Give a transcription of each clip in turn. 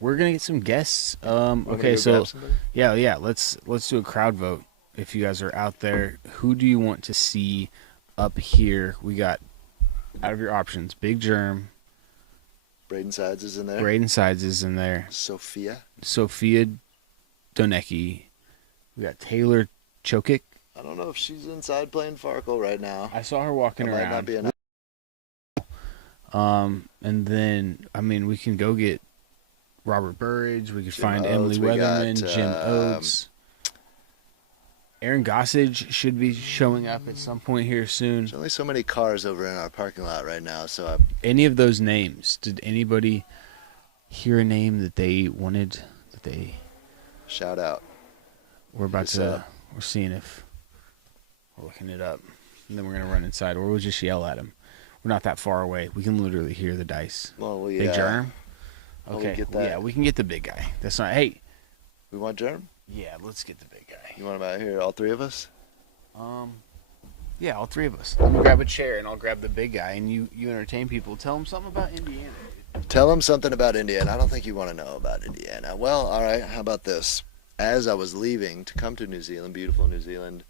We're gonna get some guests. Okay, Go grab so somebody? yeah, let's do a crowd vote. If you guys are out there, who do you want to see up here? We got out of your options: Big Germ, Braden Sides is in there. Braden Sides is in there, Sophia. Sophia Donecki. We got Taylor Chokic. I don't know if she's inside playing Farkle right now. I saw her walking That might around. not be enough. And then we can go get Robert Burridge. We could Jim find Oates, Emily we Weatherman, got, Jim Oates. Aaron Gossage should be showing up at some point here soon. There's only so many cars over in our parking lot right now, so Any of those names? Did anybody hear a name that they wanted? That they shout out. we're about Yes, to. We're seeing if we're looking it up, and then we're gonna run inside, or we'll just yell at him. We're not that far away. We can literally hear the dice. Well, Big Germ. Well, we Okay. get that. Yeah, we can get the big guy. That's not. Hey. We want Germ? Yeah, let's get the big guy. You want him out here, all three of us? Yeah, all three of us. Let me grab a chair and I'll grab the big guy, and you entertain people. Tell them something about Indiana. Tell him something about Indiana. I don't think you want to know about Indiana. Well, all right, how about this? As I was leaving to come to New Zealand, beautiful New Zealand,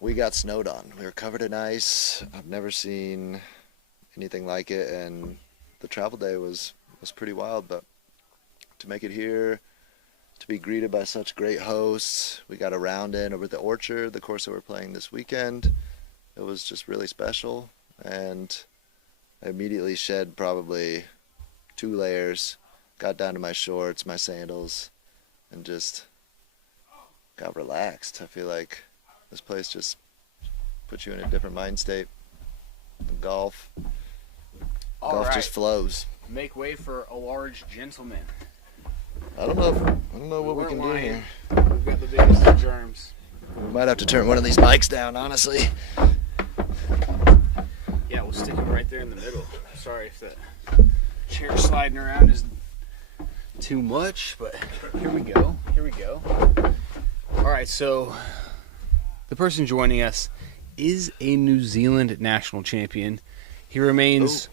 we got snowed on. We were covered in ice. I've never seen anything like it, and the travel day was pretty wild, but to make it here, to be greeted by such great hosts, we got a round in over at the Orchard, the course that we're playing this weekend. It was just really special, and I immediately shed probably 2 layers, got down to my shorts, my sandals, and just got relaxed. I feel like this place just puts you in a different mind state. And golf just flows. Make way for a large gentleman. I don't know what we can do here. We've got the biggest of germs. We might have to turn one of these mics down, honestly. Yeah, we'll stick him right there in the middle. Sorry if that chair sliding around is too much, but here we go. All right, so the person joining us is a New Zealand national champion. He remains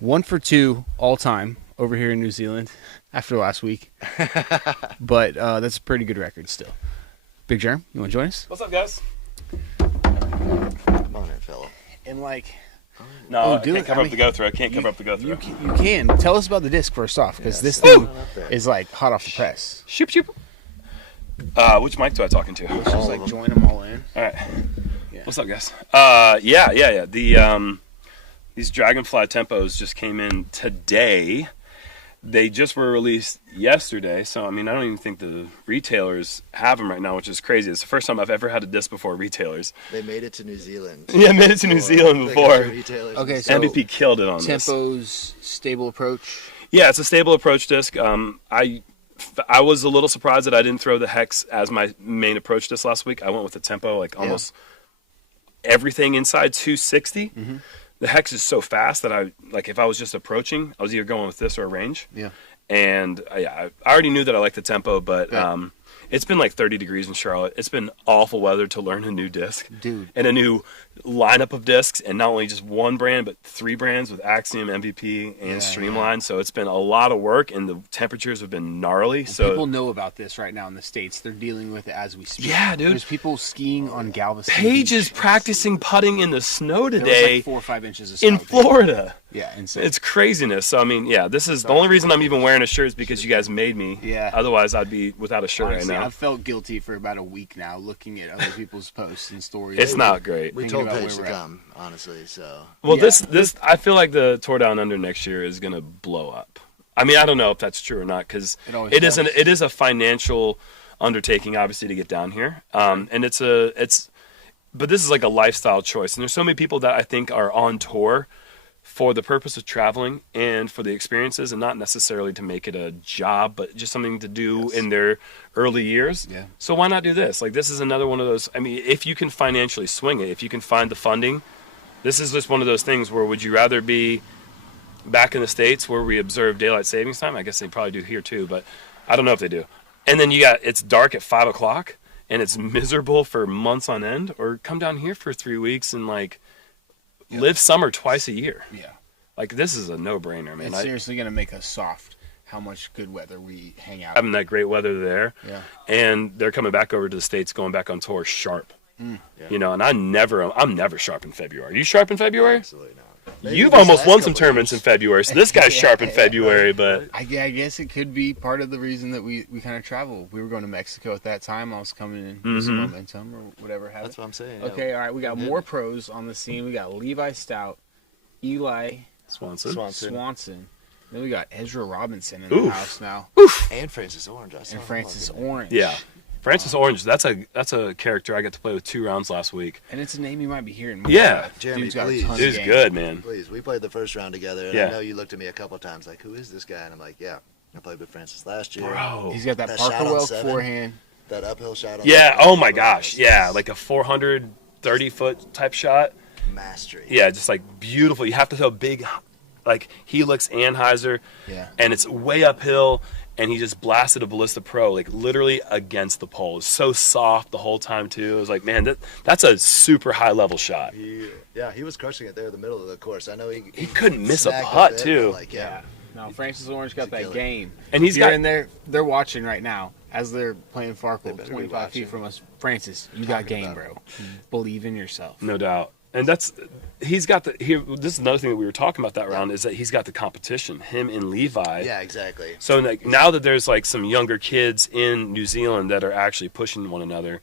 1 for 2 all time over here in New Zealand after last week. But that's a pretty good record still. Big Germ, you want to join us? What's up, guys? Come on in, fella. And No, I do can't it. cover I up the mean, go-through. I can't cover up the go-through. you can. Tell us about the disc first off, because this slide thing on up there. is like hot off the press. Shoop, shoop. Which mic do I talking to? Let's just like join them all in. All right. Yeah. What's up, guys? Yeah. These Dragonfly tempos just came in today. They just were released yesterday, so I mean, I don't even think the retailers have them right now, which is crazy. It's the first time I've ever had a disc before retailers. They made it to New Zealand. Yeah, I made it to New Zealand They got before. your retailers. Okay, so MVP killed it on this. Tempo's stable approach. Yeah, it's a stable approach disc. I was a little surprised that I didn't throw the Hex as my main approach disc last week. I went with the Tempo, like almost everything inside 260. Mm-hmm. The Hex is so fast that if I was just approaching, I was either going with this or a range. Yeah. And I already knew that I liked the Tempo, but Right. it's been like 30 degrees in Charlotte. It's been awful weather to learn a new disc. Dude. And a new lineup of discs, and not only just one brand, but 3 brands with Axiom, MVP, and Streamline. So it's been a lot of work, and the temperatures have been gnarly. So People know about this right now in the States. They're dealing with it as we speak. Yeah, dude. There's people skiing on Galveston Paige is Beach. practicing putting in the snow There was today like 4 or 5 inches of snow. in Florida. Yeah, insane. It's craziness. So I mean, yeah, this is the only reason I'm even wearing a shirt is because you guys made me. Yeah. Otherwise, I'd be without a shirt Honestly, right now. I've felt guilty for about a week now looking at other people's posts and stories. It's not great. We Thinking told about Paige where to we're at. come, honestly, so. Well, Yeah. this I feel like the Tour Down Under next year is gonna blow up. I mean, I don't know if that's true or not because It always it is does. it is a financial undertaking, obviously, to get down here. And but this is like a lifestyle choice, and there's so many people that I think are on tour for the purpose of traveling and for the experiences, and not necessarily to make it a job, but just something to do in their early years. Yeah. So why not do this? Like, this is another one of those. I mean, if you can financially swing it, if you can find the funding, this is just one of those things where would you rather be back in the States where we observe daylight savings time? I guess they probably do here too, but I don't know if they do. And then it's dark at 5 o'clock and it's miserable for months on end, or come down here for 3 weeks and live summer twice a year. Yeah. Like, this is a no-brainer, man. It's seriously going to make us soft. how much good weather we hang out. Having that great weather there, Yeah. and they're coming back over to the States, going back on tour sharp. Yeah. You know, and I'm never sharp in February. Are you sharp in February? Absolutely not. Maybe You've these almost last won some couple tournaments in years. February, so this guy's sharp in February, but I guess it could be part of the reason that we kind of travel. We were going to Mexico at that time. I was coming in with some momentum or whatever happened. That's what I'm saying. yeah. Okay, all right. We got more pros on the scene. We got Levi Stout, Eli Swanson. Then we got Ezra Robinson in the Oof. house now, And Francis Orange. I saw and him Francis walking in. Orange. yeah. Francis Orange, that's a character I got to play with 2 rounds last week. And it's a name you might be hearing more Yeah. about. Jeremy, Dude's got a please. ton of Dude's game. good, man. Please, we played the first round together, and Yeah. I know you looked at me a couple times like, who is this guy? And I'm like, yeah, I played with Francis last year. Bro. He's got that That Parker shot on Welk 7. forehand. That uphill shot on Yeah, 7. oh my gosh. Yeah, like a 430-foot type shot. Mastery. Yeah, just like beautiful. You have to throw big, like helix and hyzer, Yeah. and it's way uphill, and he just blasted a Ballista Pro, like literally against the pole. It was so soft the whole time, too. It was like, man, that's a super high-level shot. He was crushing it there in the middle of the course. I know he couldn't miss a snagged putt, bit, too. but, Like, Yeah. No, Francis Orange got He's a that killer. game. And he's If you're got- in there. They're watching right now as they're playing They Farkle, better be 25 feet watching. from us. Francis, you got Talking game, about bro. Believe in yourself. No doubt. And he's got this is another thing that we were talking about that round, is that he's got the competition, him and Levi. Yeah, exactly. So like now that there's like some younger kids in New Zealand that are actually pushing one another,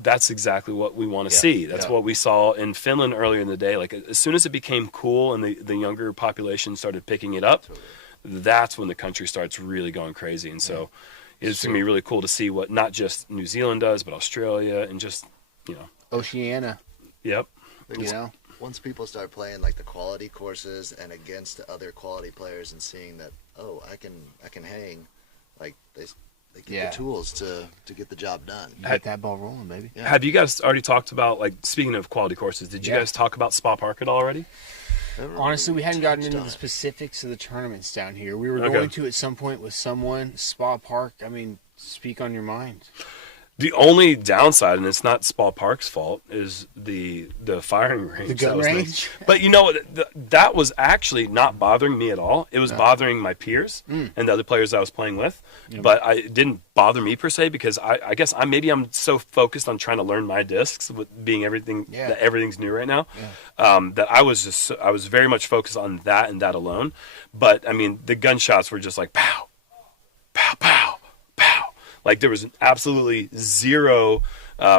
that's exactly what we want to Yeah, see. That's yeah. what we saw in Finland earlier in the day. Like as soon as it became cool and the younger population started picking it up, that's when the country starts really going crazy. And so it's going to be really cool to see what not just New Zealand does, but Australia and just, Oceania, yep. you know? Once people start playing like the quality courses and against other quality players and seeing that, oh, I can hang, like they get Yeah. the tools to get the job done. You get that ball rolling, baby. Yeah. Have you guys already talked about, like, speaking of quality courses, did you Yeah. guys talk about Spa Park at all already? Never Honestly, we hadn't gotten touched into on the it. specifics of the tournaments down here. We were Okay. going to at some point with someone. Spa Park, I mean, speak on your mind. The only downside, and it's not Spa Park's fault, is the firing range. The gun that was range? nice. But you know what? That was actually not bothering me at all. It was bothering my peers and the other players I was playing with. Yep. But it didn't bother me per se, because I guess I'm so focused on trying to learn my discs with being everything Yeah. that everything's new right now. That I was very much focused on that and that alone. But I mean, the gunshots were just like pow, pow, pow, pow. Like there was absolutely zero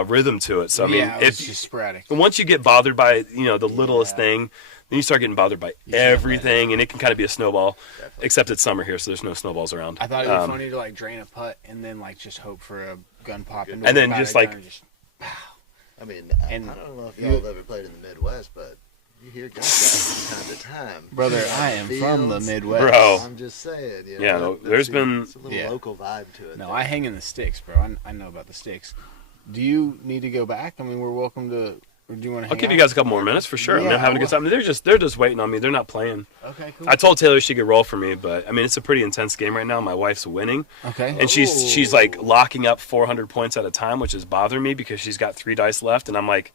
rhythm to it. So I mean, yeah, it was if just sporadic. once you get bothered by the littlest thing, then you start getting bothered by everything, and it can kind of be a snowball. Definitely. Except it's summer here, so there's no snowballs around. I thought it was funny to like drain a putt and then like just hope for a gun pop into And a then guy just, gun like- and just- I mean, And I don't know if you- y'all have ever played in the Midwest, but you hear gunshots from time to time. brother, I am from the Fields. Midwest. Bro. I'm just saying. You know, Yeah, no, there's been- it's a little Yeah. local vibe to it. No, there. I hang in the sticks, bro. I know about the sticks. Do you need to go back? I mean, we're welcome to. Or do you want to? I'll give you guys a couple more minutes for sure. I mean, Yeah, I'm having a good time. They're just waiting on me. They're not playing. Okay, cool. I told Taylor she could roll for me, but I mean, it's a pretty intense game right now. My wife's winning, Okay. and she's like locking up 400 points at a time, which is bothering me because she's got 3 dice left, and I'm like,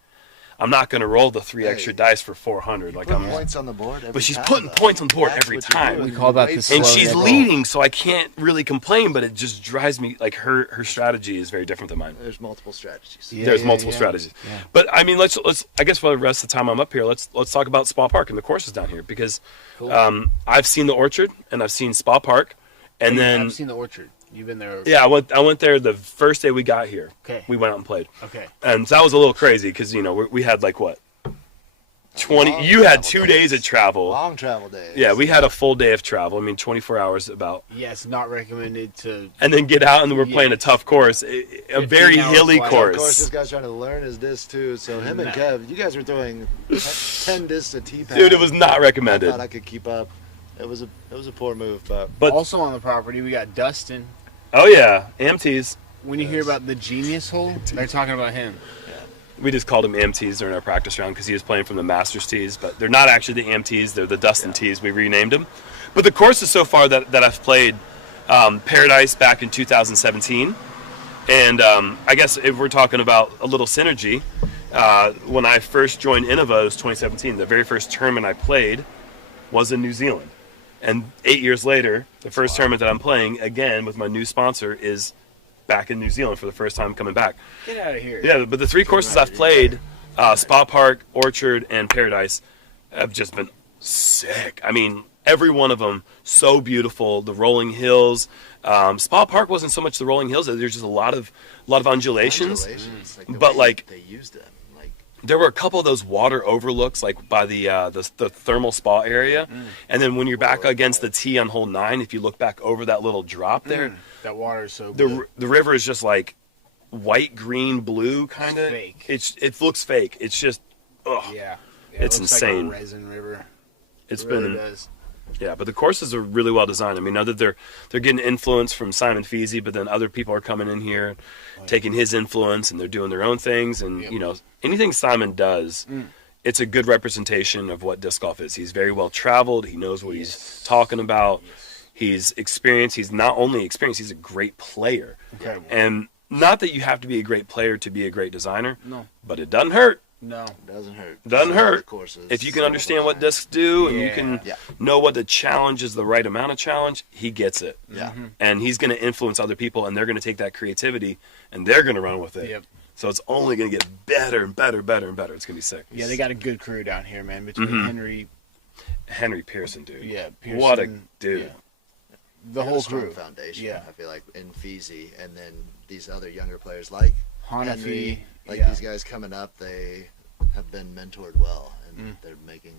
I'm not going to roll the 3 extra dice for 400. Like Put I'm, points on the board every but she's time, putting though. points on the board That's every what you're time. doing. We call that Wait the for And slow it. she's never- leading, so I can't really complain, but it just drives me, like her strategy is very different than mine. There's multiple strategies. Yeah, There's yeah, multiple yeah. strategies. Yeah. But I mean, let's I guess for the rest of the time I'm up here, let's talk about Spa Park and the courses down here, because Cool. I've seen the Orchard and I've seen Spa Park, and then I've seen the orchard. You've been there. yeah, I went there the first day we got here. Okay. We went out and played, Okay. and so that was a little crazy because we had like what 20. Long You had travel 2 days. days of travel. Long travel days. Yeah, we had a full day of travel. I mean, 24 hours about. Yeah, it's not recommended to. And then get out, and we're Yeah. playing a tough course, a 15 very hours hilly flight. Of course, this course. guy's trying to learn his disc too. So him and Nah. Kev, you guys were throwing 10 discs a T-pad. Dude, it was not I recommended. thought I could keep up. It was a poor move, but But Also on the property, we got Dustin. oh yeah, AMTs. When you hear about the genius hole, they're talking about him. We just called them AMTs during our practice round because he was playing from the Masters tees, but they're not actually the AMTs. They're the Dustin tees. We renamed them. But the courses so far that I've played, Paradise back in 2017, and I guess if we're talking about a little synergy, when I first joined Innova, it was 2017. The very first tournament I played was in New Zealand. And 8 years later, the first tournament that I'm playing again with my new sponsor is back in New Zealand for the first time coming back. Get out of here. Yeah, but the 3 courses I've played, Spa Park, Orchard, and Paradise, have just been sick. I mean, every one of them so beautiful. The rolling hills. Spa Park wasn't so much the rolling hills. There's just a lot of undulations. But like they used them. Like there were a couple of those water overlooks, like by the thermal spa area, and then when you're back against the tee on hole 9, if you look back over that little drop there, that water is so good. the river is just like white, green, blue kind of. Fake. It looks fake. It's just Yeah, it's it looks insane. Like a resin river. It's It really been does. yeah, but the courses are really well designed. I mean, now that they're getting influence from Simon Feasy, but then other people are coming in here, taking his influence, and they're doing their own things. And you know, anything Simon does, it's a good representation of what disc golf is. He's very well traveled. He knows what he's talking about. He's experienced. He's not only experienced, he's a great player. Incredible. And not that you have to be a great player to be a great designer, No. but it doesn't hurt. No. it doesn't hurt. Doesn't hurt. Courses, If you can understand what discs do and you can Yeah. know what the challenge is, the right amount of challenge, he gets it. Yeah. And he's going to influence other people, and they're going to take that creativity and they're going to run with it. Yep. So it's only going to get better and better and better and better. It's going to be sick. Yeah, they got a good crew down here, man. Between Henry Pearson, dude. Yeah, Pearson, What a dude. yeah. The They have whole a strong crew. foundation. Yeah. I feel like in Feasy, and then these other younger players like Hanafi. Henry, like yeah. these guys coming up, they have been mentored well, and they're making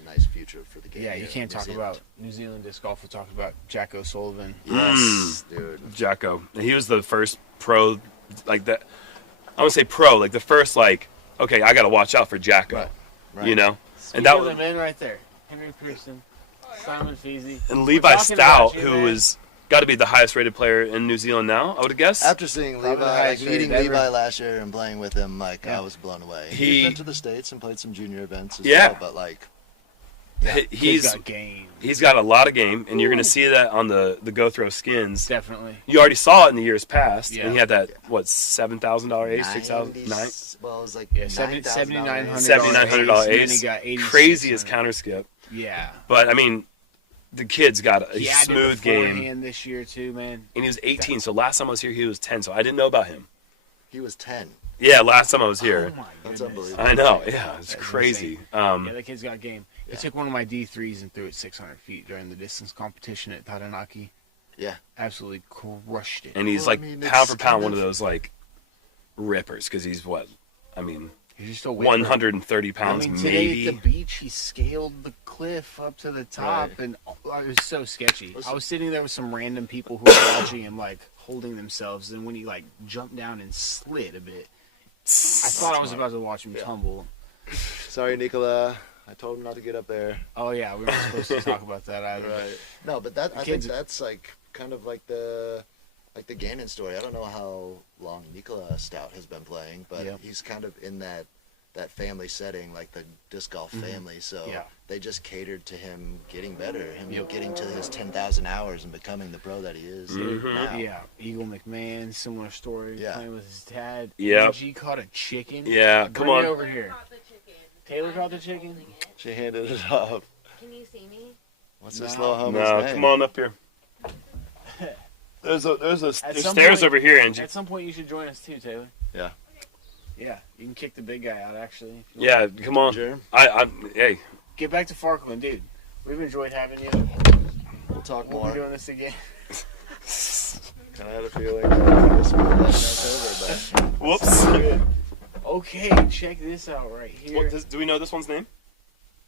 a nice future for the game. Yeah, you here can't in New talk Zealand. about New Zealand disc golf without talking about Jack O'Sullivan. Yes, dude. Jacko. He was the first pro, like that. I would say pro, like the first, like, okay, I got to watch out for Jacko. Right. You know? And that was the man right there. Henry Pearson, Simon Feasy. And Levi talking about Stout, you, who man. is got to be the highest rated player in New Zealand now, I would guess. After seeing Probably the Levi, like highest meeting rated ever. Levi last year and playing with him, like Yeah. I was blown away. He- He's been to the States and played some junior events as Yeah. well, but like He's He's got game. he's got a lot of game, and you're going to see that on the Go Throw skins. Definitely. You already saw it in the years past, Yeah. and he had that what $7,000 ace, 6,000, 90s, nine, well, it was like Yeah, $9,000. $7,900 and then he ace, got 86 crazy as on it. counter skip. Yeah. But I mean, the kid's got a He added smooth the game, forehand this year too, man. and he was 18. So last time I was here, he was 10. So I didn't know about him. He was 10. Yeah, last time I was here. Oh my That's goodness. unbelievable. I know. Yeah, it's That's crazy. Yeah, that kid's got game. Yeah. He took one of my D3s and threw it 600 feet during the distance competition at Taranaki. Yeah. Absolutely crushed it. And he's Well, I like mean, pound it's for pound kind one of of- those like rippers because he's what? I mean, He's just a whipper. 130 pounds I mean, today maybe. at the beach, he scaled the cliff up to the top, Right. and it was so sketchy. Listen. I was sitting there with some random people who were watching him, like, holding themselves, and when he, like, jumped down and slid a bit, I thought I was about to watch him tumble. Sorry, Nicola. I told him not to get up there. Oh, yeah, we weren't supposed to talk about that either. Right. No, but that I think kids- that's like kind of like the Gannon story. I don't know how long Nicola Stout has been playing, but Yep. he's kind of in that family setting, like the disc golf family. So Yeah. they just catered to him getting better, him Yep. getting to his 10,000 hours and becoming the pro that he is Mhm. now. Yeah, Eagle McMahon, similar story, Yeah. playing with his dad. Yep. G caught a chicken. Yeah, Bring come it on. over here. Taylor caught the chicken? She handed it off. Can you see me? What's this No. little homo's No, name? come on up here. There's At there's some stairs point- over here, Angie. At some point, you should join us too, Taylor. Yeah. Yeah, you can kick the big guy out, actually. if you Yeah, come on. Germ, Hey, Get back to Farkland, dude. We've enjoyed having you. we'll talk We'll more. be doing this again. Kind of had a feeling this was over, whoops. Okay, check this out right here. Do we know this one's name?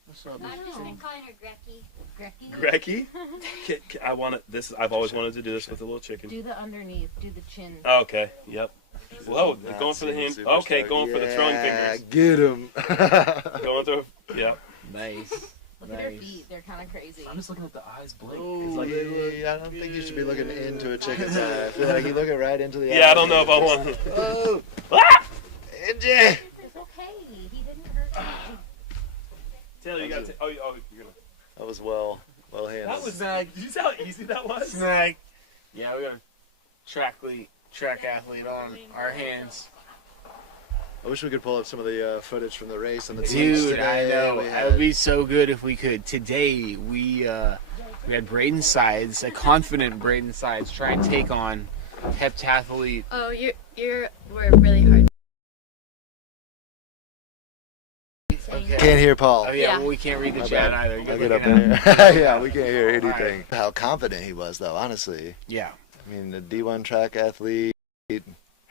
What's up? I'm just calling her Grecky. Grecky? Greggy. I want it. This. I've always wanted to do this with a little chicken. Do the underneath. Do the chin. Okay. Yep. Whoa, but going for the hand. Superstar. Okay, going for the throwing Yeah, fingers. Get him. Going through. Yeah. Nice. Look at her Nice. feet. They're kind of crazy. just looking at the eyes blink. Oh, I don't think you should be looking into a chicken's eye. I feel like you looking right into the eye. Yeah, I don't know if I want. Oh, Ah! Angie! It's okay. He didn't hurt me. Taylor, you got to. Oh, you're gonna. That was well handled. That was. Did you see how easy that was? Snag. Yeah, we got a track athlete on our hands. I wish we could pull up some of the footage from the race and the teams Dude, today. I know. We It had- would be so good if we could. Today, we We had Braden Sides, a confident Braden Sides, try and take on heptathlete. Oh, we're really hard. Okay. Can't hear Paul. Oh yeah, Yeah. well, we can't read the My chat bad. either. You're I'll get up looking in at- here. Yeah, we can't hear anything. Alright. How confident he was, though, honestly. Yeah. I mean, the D1 track athlete, Yeah.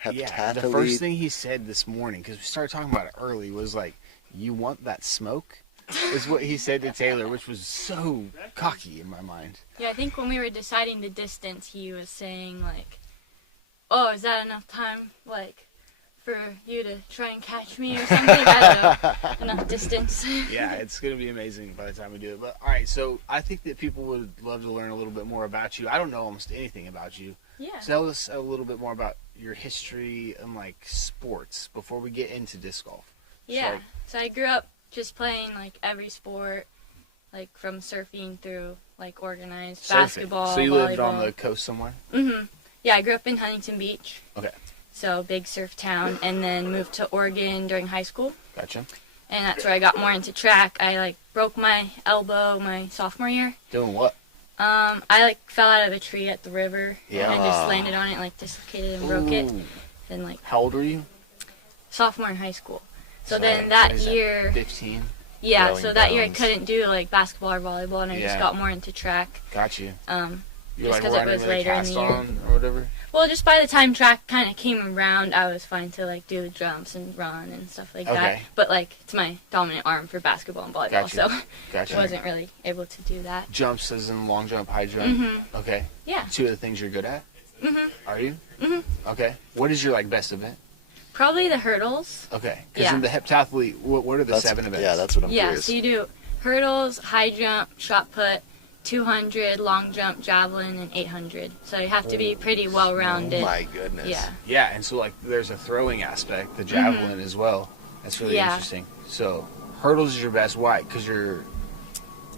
heptathlete. The first thing he said this morning, because we started talking about it early, was like, "You want that smoke?" Is what he said to Taylor, which was so cocky in my mind. Yeah, I think when we were deciding the distance, he was saying like, "Oh, is that enough time, like, for you to try and catch me or something?" I don't know, enough distance. Yeah, it's going to be amazing by the time we do it. But all right, so I think that people would love to learn a little bit more about you. I don't know almost anything about you. Yeah. Tell us a little bit more about your history and like sports before we get into disc golf. Yeah. So I grew up just playing like every sport, like from surfing through like organized Surfing. basketball, So you lived on volleyball. the coast somewhere? Yeah, I grew up in Huntington Beach. Okay. So big surf town, and then moved to Oregon during high school, Gotcha. and that's where I got more into track. I like broke my elbow my sophomore year. Doing what? I like fell out of a tree at the river, Yeah. and I just landed on it, like dislocated and broke it. Ooh. And like How old were you? sophomore in high school. So So then what that is that, year, 15. yeah. Growing So that year I bones. couldn't do like basketball or volleyball, and I Yeah. just got more into track. Got you. You're Just 'cause it riding was with a later in the cast year. on or whatever. Well, just by the time track kind of came around, I was fine to like do the jumps and run and stuff like that. Okay. But like it's my dominant arm for basketball and volleyball, Gotcha. so Gotcha. wasn't really able to do that. Jumps as in long jump, high jump. Mhm. Okay. Yeah. Two of the things you're good at. Mhm. Are you? Mhm. Okay. What is your like best event? Probably the hurdles. Okay. Because Yeah. in the heptathlete, what are the That's- 7 events? Yeah, that's what I'm Yeah. curious. So you do hurdles, high jump, shot put, 200, long jump, javelin, and 800. So you have to be pretty well Oh rounded. my goodness. Yeah. Yeah, and so like there's a throwing aspect, the javelin as well. That's really Yeah. interesting. So hurdles is your best. Why? Because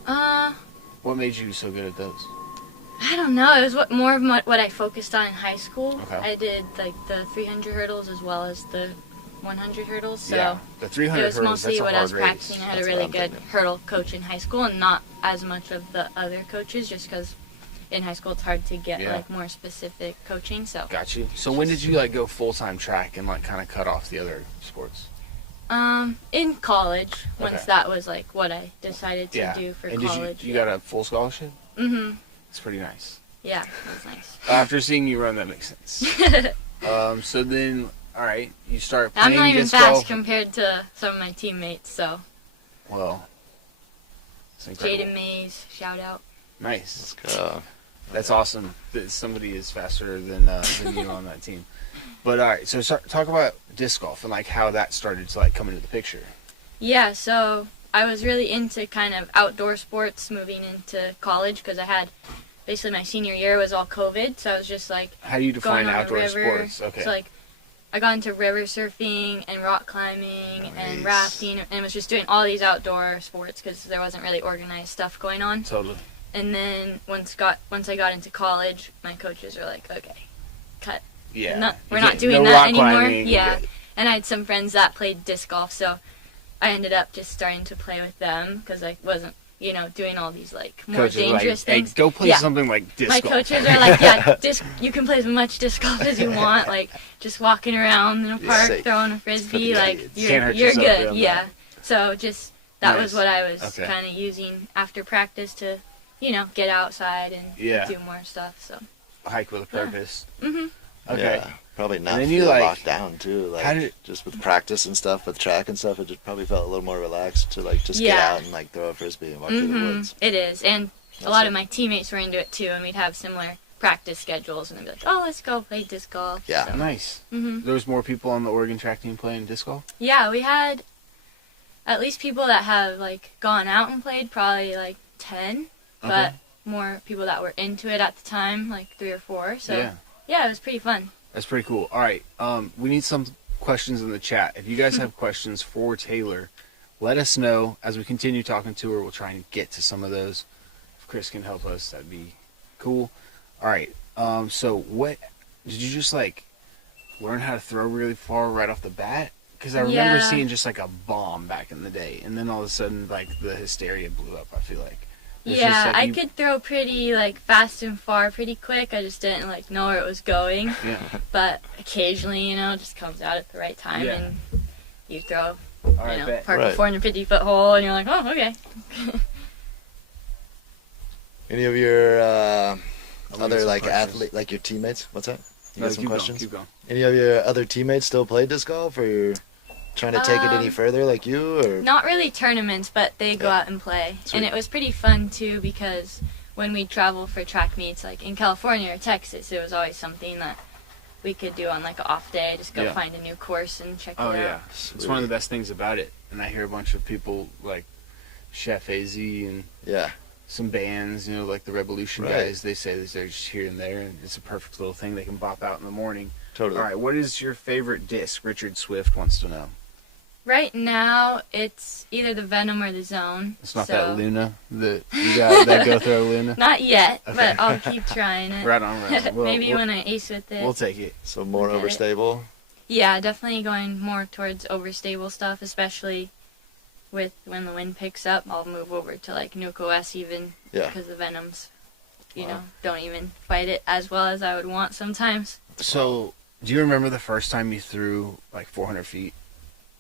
Uh, what made you so good at those? I don't know. It was more of what I focused on in high school. Okay. I did like the 300 hurdles as well as the 100 hurdles. So yeah, the 300 it was hurdles. mostly That's a what I hard was race. practicing. I had That's a what really I'm good thinking. hurdle coach in high school, and not as much of the other coaches, just because in high school it's hard to get Yeah. like more specific coaching. So Got you. So when did you like go full time track and like kind of cut off the other sports? in college, once Okay. that was like what I decided to Yeah. do for and college. did you got a full scholarship? Mhm. It's pretty nice. Yeah, it was nice. After seeing you run, that makes sense. So then, all right, you start playing I'm not even disc fast golf. compared to some of my teammates. So Well, it's incredible. Jaden Mays, shout out. Nice. Let's go. That's awesome that somebody is faster than you on that team. But all right, so talk about disc golf and like how that started to like come into the picture. Yeah, so I was really into kind of outdoor sports moving into college because I had basically my senior year was all COVID, so I was just like How do you define going on the outdoor river. sports? Okay. So like I got into river surfing and rock climbing Nice. and rafting, and was just doing all these outdoor sports because there wasn't really organized stuff going on. Totally. And then once I got into college, my coaches were like, okay, cut. Yeah. We're You not can't- doing no that rock anymore. climbing. Yeah. And I had some friends that played disc golf, so I ended up just starting to play with them because I wasn't, doing all these like more Coaches are like, dangerous hey, things. go play Yeah. something like disc My golf. coaches are like, yeah, you can play as much disc golf as you want, like just walking around in a park safe. throwing a frisbee, the like kids. Can't you're hurt you're yourself good, doing yeah. that. So just that was Nice. what I was Okay. kind of using after practice to, get outside and Yeah. do more stuff. So Hike with a purpose. Mhm. Okay. Yeah, probably not then you, feel like- locked down too. Like How did- just with practice and stuff, with track and stuff, it just probably felt a little more relaxed to like just get Yeah. out and like throw a frisbee and walk through the woods. It is, and a That's lot it. of my teammates were into it too, and we'd have similar practice schedules, and they'd be like, "Oh, let's go play disc golf." Yeah. So, Nice. hmm There was more people on the Oregon track team playing disc golf. Yeah, we had at least people that have like gone out and played, probably like 10, but more people that were into it at the time, like 3 or 4. So Yeah. it was pretty fun. That's pretty cool. All right, we need some questions in the chat. If you guys have questions for Taylor, let us know as we continue talking to her. We'll try and get to some of those. If Chris can help us, that'd be cool. All right. So what did you just like learn how to throw really far right off the bat? Because I remember Yeah. seeing just like a bomb back in the day, and then all of a sudden like the hysteria blew up. I feel like. It's Yeah, just like I you- could throw pretty like fast and far, pretty quick. I just didn't like know where it was going. Yeah. But occasionally, you know, it just comes out at the right time, Yeah. and you throw, All you right, know, bet. park Right. a 450-foot hole, and you're like, oh, okay. Any of your I'll other get some like questions. athlete, like your teammates? What's that? You No, got some keep questions? Going, keep going. Any of your other teammates still play disc golf, or you're trying to take it any further, like you, or? Not really tournaments, but they go Yeah. out and play. Sweet. And it was pretty fun, too, because when we travel for track meets, like in California or Texas, it was always something that we could do on like an off day. Just go Yeah. find a new course and check Oh it yeah, out. it's one of the best things about it. And I hear a bunch of people like Chef AZ and Yeah. some bands, you know, like the Revolution Right. guys. They say that they're just here and there, and it's a perfect little thing they can bop out in the morning. Totally. All right, what is your favorite disc? Richard Swift wants to know. Right now, it's either the Venom or the Zone. It's not so that Luna. You got that Go Throw Luna. Not yet, Okay. but I'll keep trying it. Right on, right on. We'll, Maybe we'll, when I ace with it. we'll take it. So more Look at it. overstable. Yeah, definitely going more towards overstable stuff, especially with when the wind picks up. I'll move over to like Nuke OS even Yeah. because the Venoms, you Wow. know, don't even fight it as well as I would want sometimes. So, do you remember the first time you threw like 400 feet?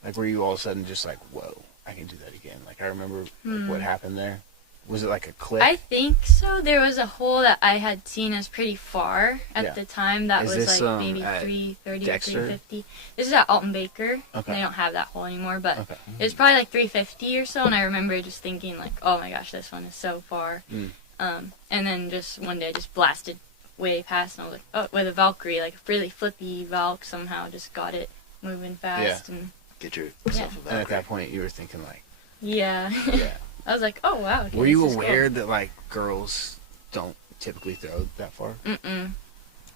Like, were you all of a sudden just like, whoa, I can do that again? Like, I remember like, what happened there. Was it like a click? I think so. There was a hole that I had seen as pretty far at Yeah. the time. That Is was this, like maybe at 330 or Dexter? 350. This is at Alton Baker. Okay. They don't have that hole anymore, but Okay. it was probably like 350 or so. And I remember just thinking like, oh my gosh, this one is so far. Mm. And then just one day I just blasted way past, and I was like, oh, with a Valkyrie, like a really flippy Valk, somehow just got it moving fast. And Get yourself Yeah. a And at Valkyrie. that point, you were thinking like, yeah. yeah. I was like, oh wow. Okay, Were you this is cool. aware that like girls don't typically throw that far? Mm-mm.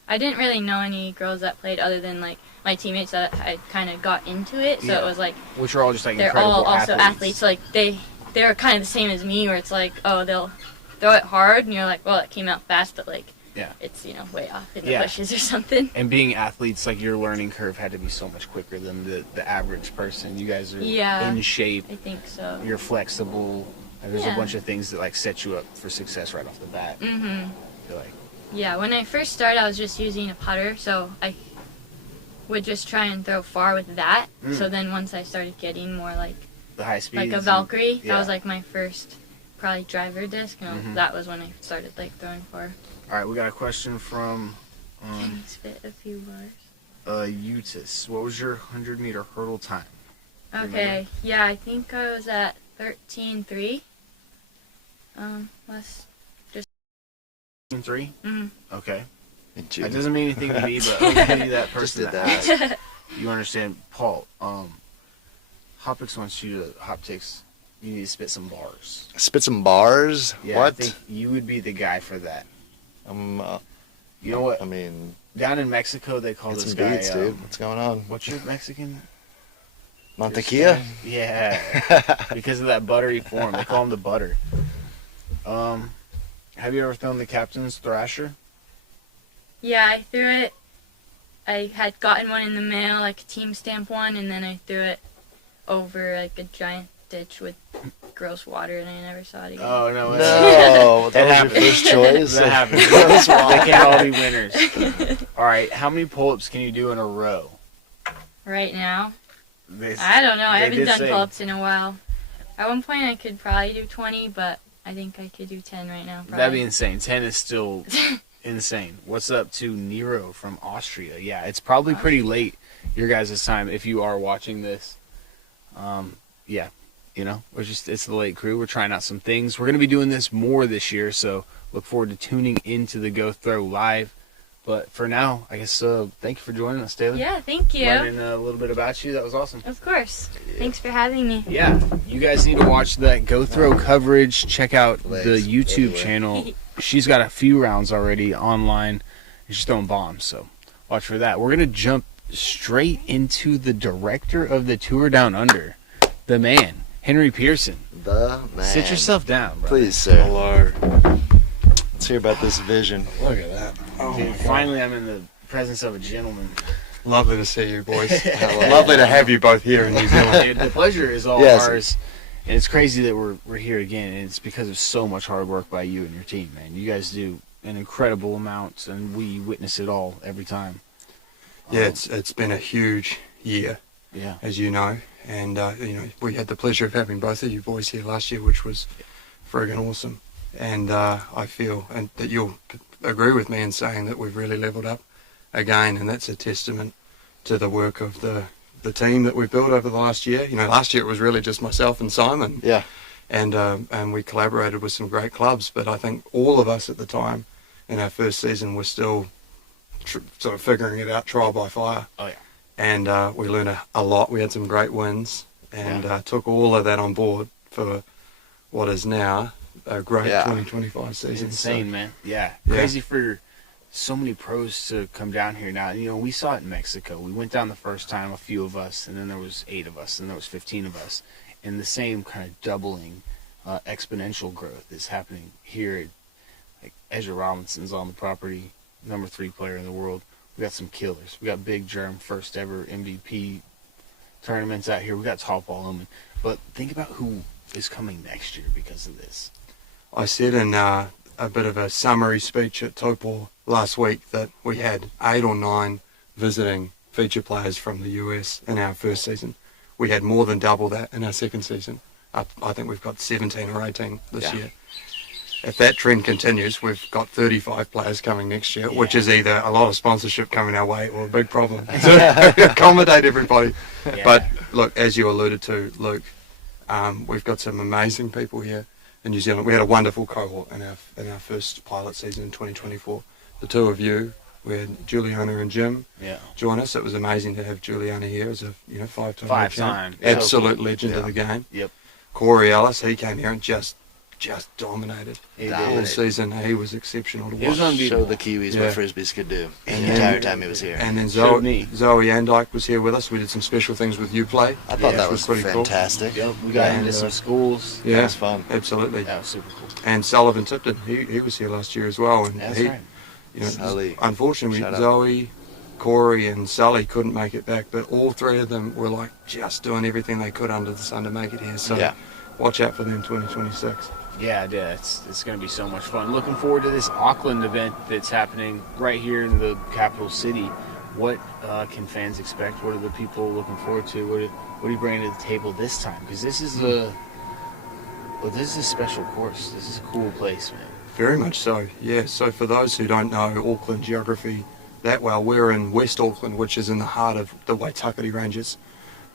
I didn't really know any girls that played other than like my teammates that I kind of got into it. So Yeah. it was like Which are all just like they're incredible all also athletes. So like they're kind of the same as me, where it's like, oh, they'll throw it hard, and you're like, well, it came out fast, but like Yeah. it's, you know, way off in the Yeah. bushes or something. And being athletes, like your learning curve had to be so much quicker than the average person. You guys are Yeah. in shape. I think so. You're flexible. And there's a Yeah. bunch of things that like set you up for success right off the bat. Mhm. I feel like. Yeah, when I first started, I was just using a putter, so I would just try and throw far with that. Mm. So then once I started getting more like The high speeds. a and- Valkyrie, yeah. that was like my first probably driver disc. You know, Mhm. that was when I started like throwing far. All right, we got a question from Can you spit a few bars? Eutis. What was your 100-meter hurdle time? Remember? Okay, yeah, I think I was at 13.3. Less. 3? Mm. Okay. In That June. doesn't mean anything to me, but I'll give you that Just person did that that. asked. You understand, Paul. Hopix wants you to Hoptix. You need to spit some bars. Spit some bars. Yeah, I What? think you would be the guy for that. You You know what? I mean, Down in Mexico, they call get this some guy. beats, dude. What's going on? What's your Mexican? Mantequilla? Yeah, because of that buttery form, they call him the butter. Have you ever thrown the captain's thrasher? Yeah, I threw it. I had gotten one in the mail, like a team stamp one, and then I threw it over like a giant ditch with gross water, and I never saw it again. Oh no! No, that was happens. your first choice. That happens. They can all be winners. All right, how many pull-ups can you do in a row? Right now, They- I don't know. I they haven't did done say- pull-ups in a while. At one point, I could probably do 20, but I think I could do 10 right now. That'd be Probably. insane. 10 is still insane. What's up to Nero from Austria? Yeah, it's probably pretty late your guys' time if you are watching this. Yeah, you know, it's the late crew. We're trying out some things. We're going to be doing this more this year, so look forward to tuning into the Go Throw live. But for now, I guess thank you for joining us, Taylor. Yeah, thank you. Learning a little bit about you. That was awesome. Of course. Thanks for having me. Yeah, you guys need to watch that Go Throw coverage. Check out the Legs YouTube everywhere. channel. She's got a few rounds already online. And she's throwing bombs, so watch for that. We're going to jump straight into the director of the Tour Down Under, the man, Henry Pearson. The man. Sit yourself down, bro. Please, sir. Hello. Let's hear about this vision. Look at that. Oh, Dude, my God. finally, I'm in the presence of a gentleman. Lovely to see you, boys. Hello. Lovely to have you both here in New Zealand. Dude, the pleasure is all Yes. ours. And it's crazy that we're here again, and it's because of so much hard work by you and your team, man. You guys do an incredible amount, and we witness it all every time. Yeah, it's been a huge year, Yeah. as you know, and we had the pleasure of having both of you boys here last year, which was friggin' awesome. And I feel and that you'll agree with me in saying that we've really leveled up again, and that's a testament to the work of the team that we've built over the last year. Last year it was really just myself and Simon. Yeah. And we collaborated with some great clubs, but I think all of us at the time in our first season were still sort of figuring it out trial by fire. Oh, yeah. And we learned a lot. We had some great wins, and took all of that on board for what is now a great 2025 season. Insane, man. Yeah. Yeah. Crazy for so many pros to come down here now. We saw it in Mexico. We went down the first time, a few of us, and then there was 8 of us, and there was 15 of us. And the same kind of doubling, exponential growth is happening here. Like Ezra Robinson's on the property, number 3 player in the world. We got some killers. We got Big Germ, first ever MVP tournaments out here. We got Paul Oman. But think about who is coming next year because of this. I said in a bit of a summary speech at Topor last week that we had 8 or 9 visiting feature players from the US in our first season. We had more than double that in our second season. I think we've got 17 or 18 this year. If that trend continues, we've got 35 players coming next year, which is either a lot of sponsorship coming our way or a big problem to accommodate everybody. Yeah. But look, as you alluded to, Luke, we've got some amazing people here in New Zealand. We had a wonderful cohort in our first pilot season in 2024. The two of you, we had Juliana and Jim join us. It was amazing to have Juliana here as a 5-time absolute legend of the game. Yep. Corey Ellis, he came here and just dominated He all did. season. He was exceptional to It was watch. unbeatable. Showed the Kiwis Yeah. what Frisbees could do the And entire then- time he was here. And then Showed me. Zoe Andike was here with us. We did some special things with Uplay. I thought that which was pretty cool. fantastic. Yep. We got And, into some schools. Yeah, That was fun. absolutely. That was super cool. And Sullivan Tipton, he was here last year as well. And That's he, right. Sully. unfortunately, Shout out. Zoe, Corey, and Sully couldn't make it back, but all 3 of them were like just doing everything they could under the sun to make it here. So Yeah. watch out for them 2026. Yeah, it's going to be so much fun. Looking forward to this Auckland event that's happening right here in the capital city. What can fans expect? What are the people looking forward to? What are you bringing to the table this time? Because this is this is a special course. This is a cool place, man. Very much so, yeah. So for those who don't know Auckland geography that well, we're in West Auckland, which is in the heart of the Waitakere Ranges.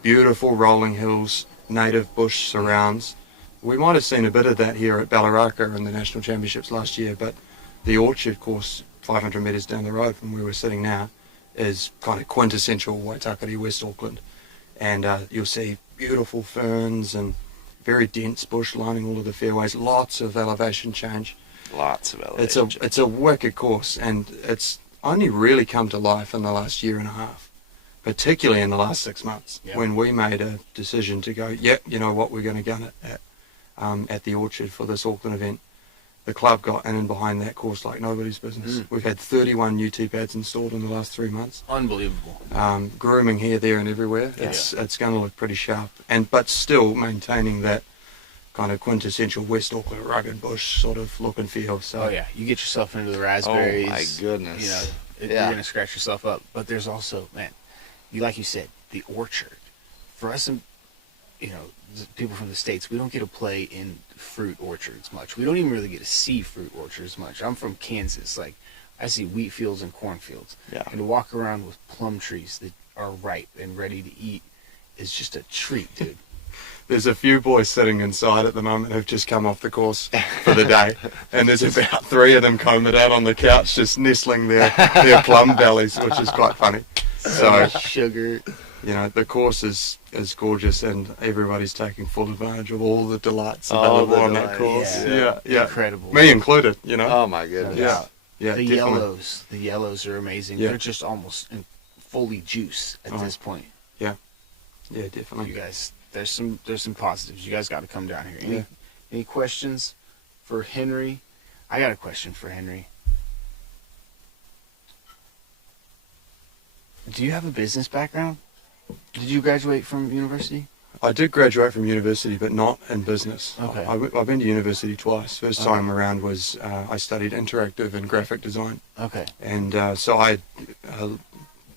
Beautiful rolling hills, native bush surrounds. We might have seen a bit of that here at Ballaraka in the National Championships last year, but the Orchard course, 500 metres down the road from where we're sitting now, is kind of quintessential Waitakere, West Auckland. And you'll see beautiful ferns and very dense bush lining all of the fairways, lots of elevation change. Lots of elevation. It's a wicked course, and it's only really come to life in the last year and a half, particularly in the last 6 months, when we made a decision to go, you know what, we're going to gun it at the Orchard for this Auckland event. The club got in and behind that course like nobody's business. We've had 31 new tee pads installed in the last 3 months. Unbelievable. Grooming here, there, and everywhere. It's going to look pretty sharp, but still maintaining that kind of quintessential West Auckland rugged bush sort of look and feel. So Oh yeah, you get yourself into the raspberries. Oh my goodness. You know, you're gonna scratch yourself up. But there's also, man, like you said, the Orchard. For us, people from the States, we don't get to play in fruit orchards much. We don't even really get to see fruit orchards much. I'm from Kansas. Like, I see wheat fields and cornfields. Yeah. And to walk around with plum trees that are ripe and ready to eat is just a treat, dude. there's a few boys sitting inside at the moment who've just come off the course for the day, and there's about 3 of them combing out on the couch, just nestling their plum bellies, which is quite funny. So Sugar. the course is gorgeous, and everybody's taking full advantage of all the delights All available the on that delights, course. Yeah. Incredible. Me included. Oh my goodness. Yeah, The definitely. yellows are amazing. Yeah. They're just almost fully juice at this point. Yeah, definitely. You guys, there's some positives. You guys got to come down here. Any questions for Henry? I got a question for Henry. Do you have a business background? Did you graduate from university? I did graduate from university, but not in business. Okay. I've been to university twice. First time around was I studied interactive and graphic design, Okay. and so I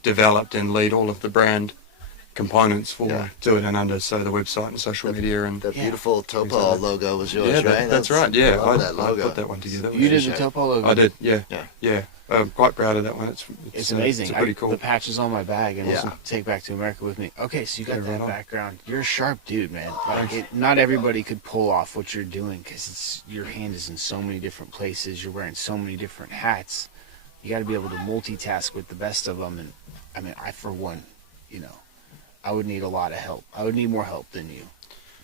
developed and lead all of the brand components for Yeah. Do It and Under, so the website and social media and The Yeah. beautiful Topol logo was yours, yeah, right? that's right. Yeah, I love that I logo. put that one together. You did Yeah. the Topo logo. I did. Yeah, Yeah. yeah. I'm quite proud of that one. It's amazing. It's pretty cool. The patch is on my bag and Yeah. also take back to America with me. Okay, so you got Yeah, that right on. background. You're a sharp dude, man. Like not everybody could pull off what you're doing because your hand is in so many different places. You're wearing so many different hats. You got to be able to multitask with the best of them. And I mean, I for one, I would need a lot of help. I would need more help than you,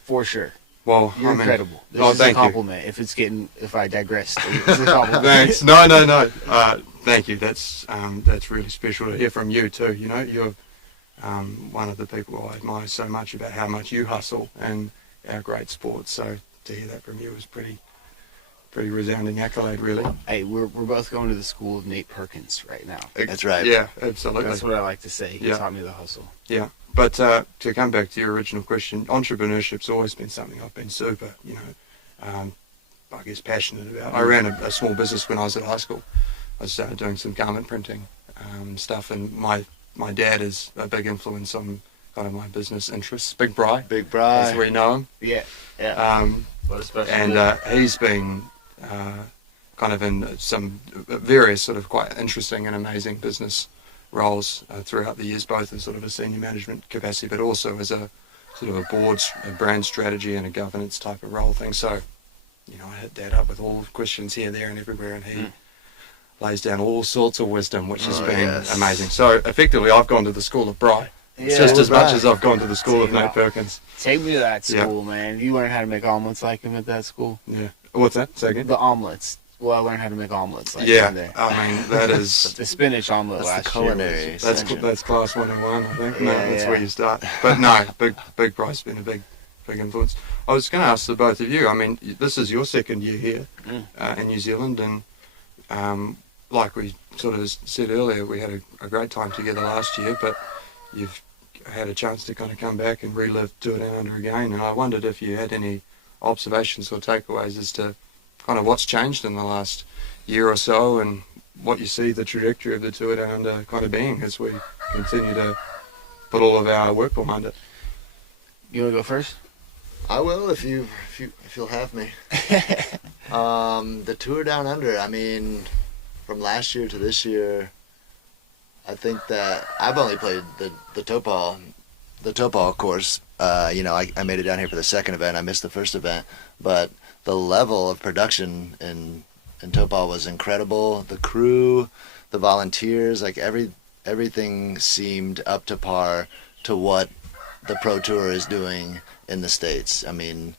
for sure. Well, You're I mean, incredible. This oh, is thank a you. compliment. If I digress, it's a compliment. Thanks. No. Thank you. That's really special to hear from you too. You know, you're one of the people I admire so much about how much you hustle and our great sport. So to hear that from you is pretty resounding accolade, really. Hey, we're both going to the school of Nate Perkins right now. That's right. Yeah, absolutely. That's what I like to say. He Yeah. taught me the hustle. Yeah, but to come back to your original question, entrepreneurship's always been something I've been super, I guess passionate about. I ran a small business when I was at high school. I started doing some garment printing stuff, and my dad is a big influence on kind of my business interests. Big Bry, Big as Bry. we know him. Yeah. What a special. And he's been kind of in some various sort of quite interesting and amazing business roles throughout the years, both as sort of a senior management capacity, but also as a sort of a brand strategy and a governance type of role thing. So, I hit Dad up with all the questions here, there, and everywhere, and he lays down all sorts of wisdom, which has been yes. amazing. So, effectively, I've gone to the school of Bry, Yeah, just as much Bry. as I've gone to the school of See, Nate wow. Perkins. Take me to that Yeah. school, man. You learn how to make omelets like him at that school. Yeah. What's that? Say again? The omelets. Well, I learned how to make omelets like Yeah. him there. I mean, that is. The spinach omelet That's the last culinary year. Was That's essential. that's class 101, I think. No, Yeah, that's yeah. where you start. But no, big Bry's been a big influence. I was going to ask the both of you. I mean, this is your second year here in New Zealand, and like we sort of said earlier, we had a great time together last year. But you've had a chance to kind of come back and relive Do It and Under again. And I wondered if you had any observations or takeaways as to kind of what's changed in the last year or so, and what you see the trajectory of the Do It and Under kind of being as we continue to put all of our work behind it. You want to go first? I will if you'll have me. The tour down under. I mean, from last year to this year, I think that I've only played the Topol course. I made it down here for the second event. I missed the first event, but the level of production in Topol was incredible. The crew, the volunteers, like everything seemed up to par to what the Pro Tour is doing in the States. I mean,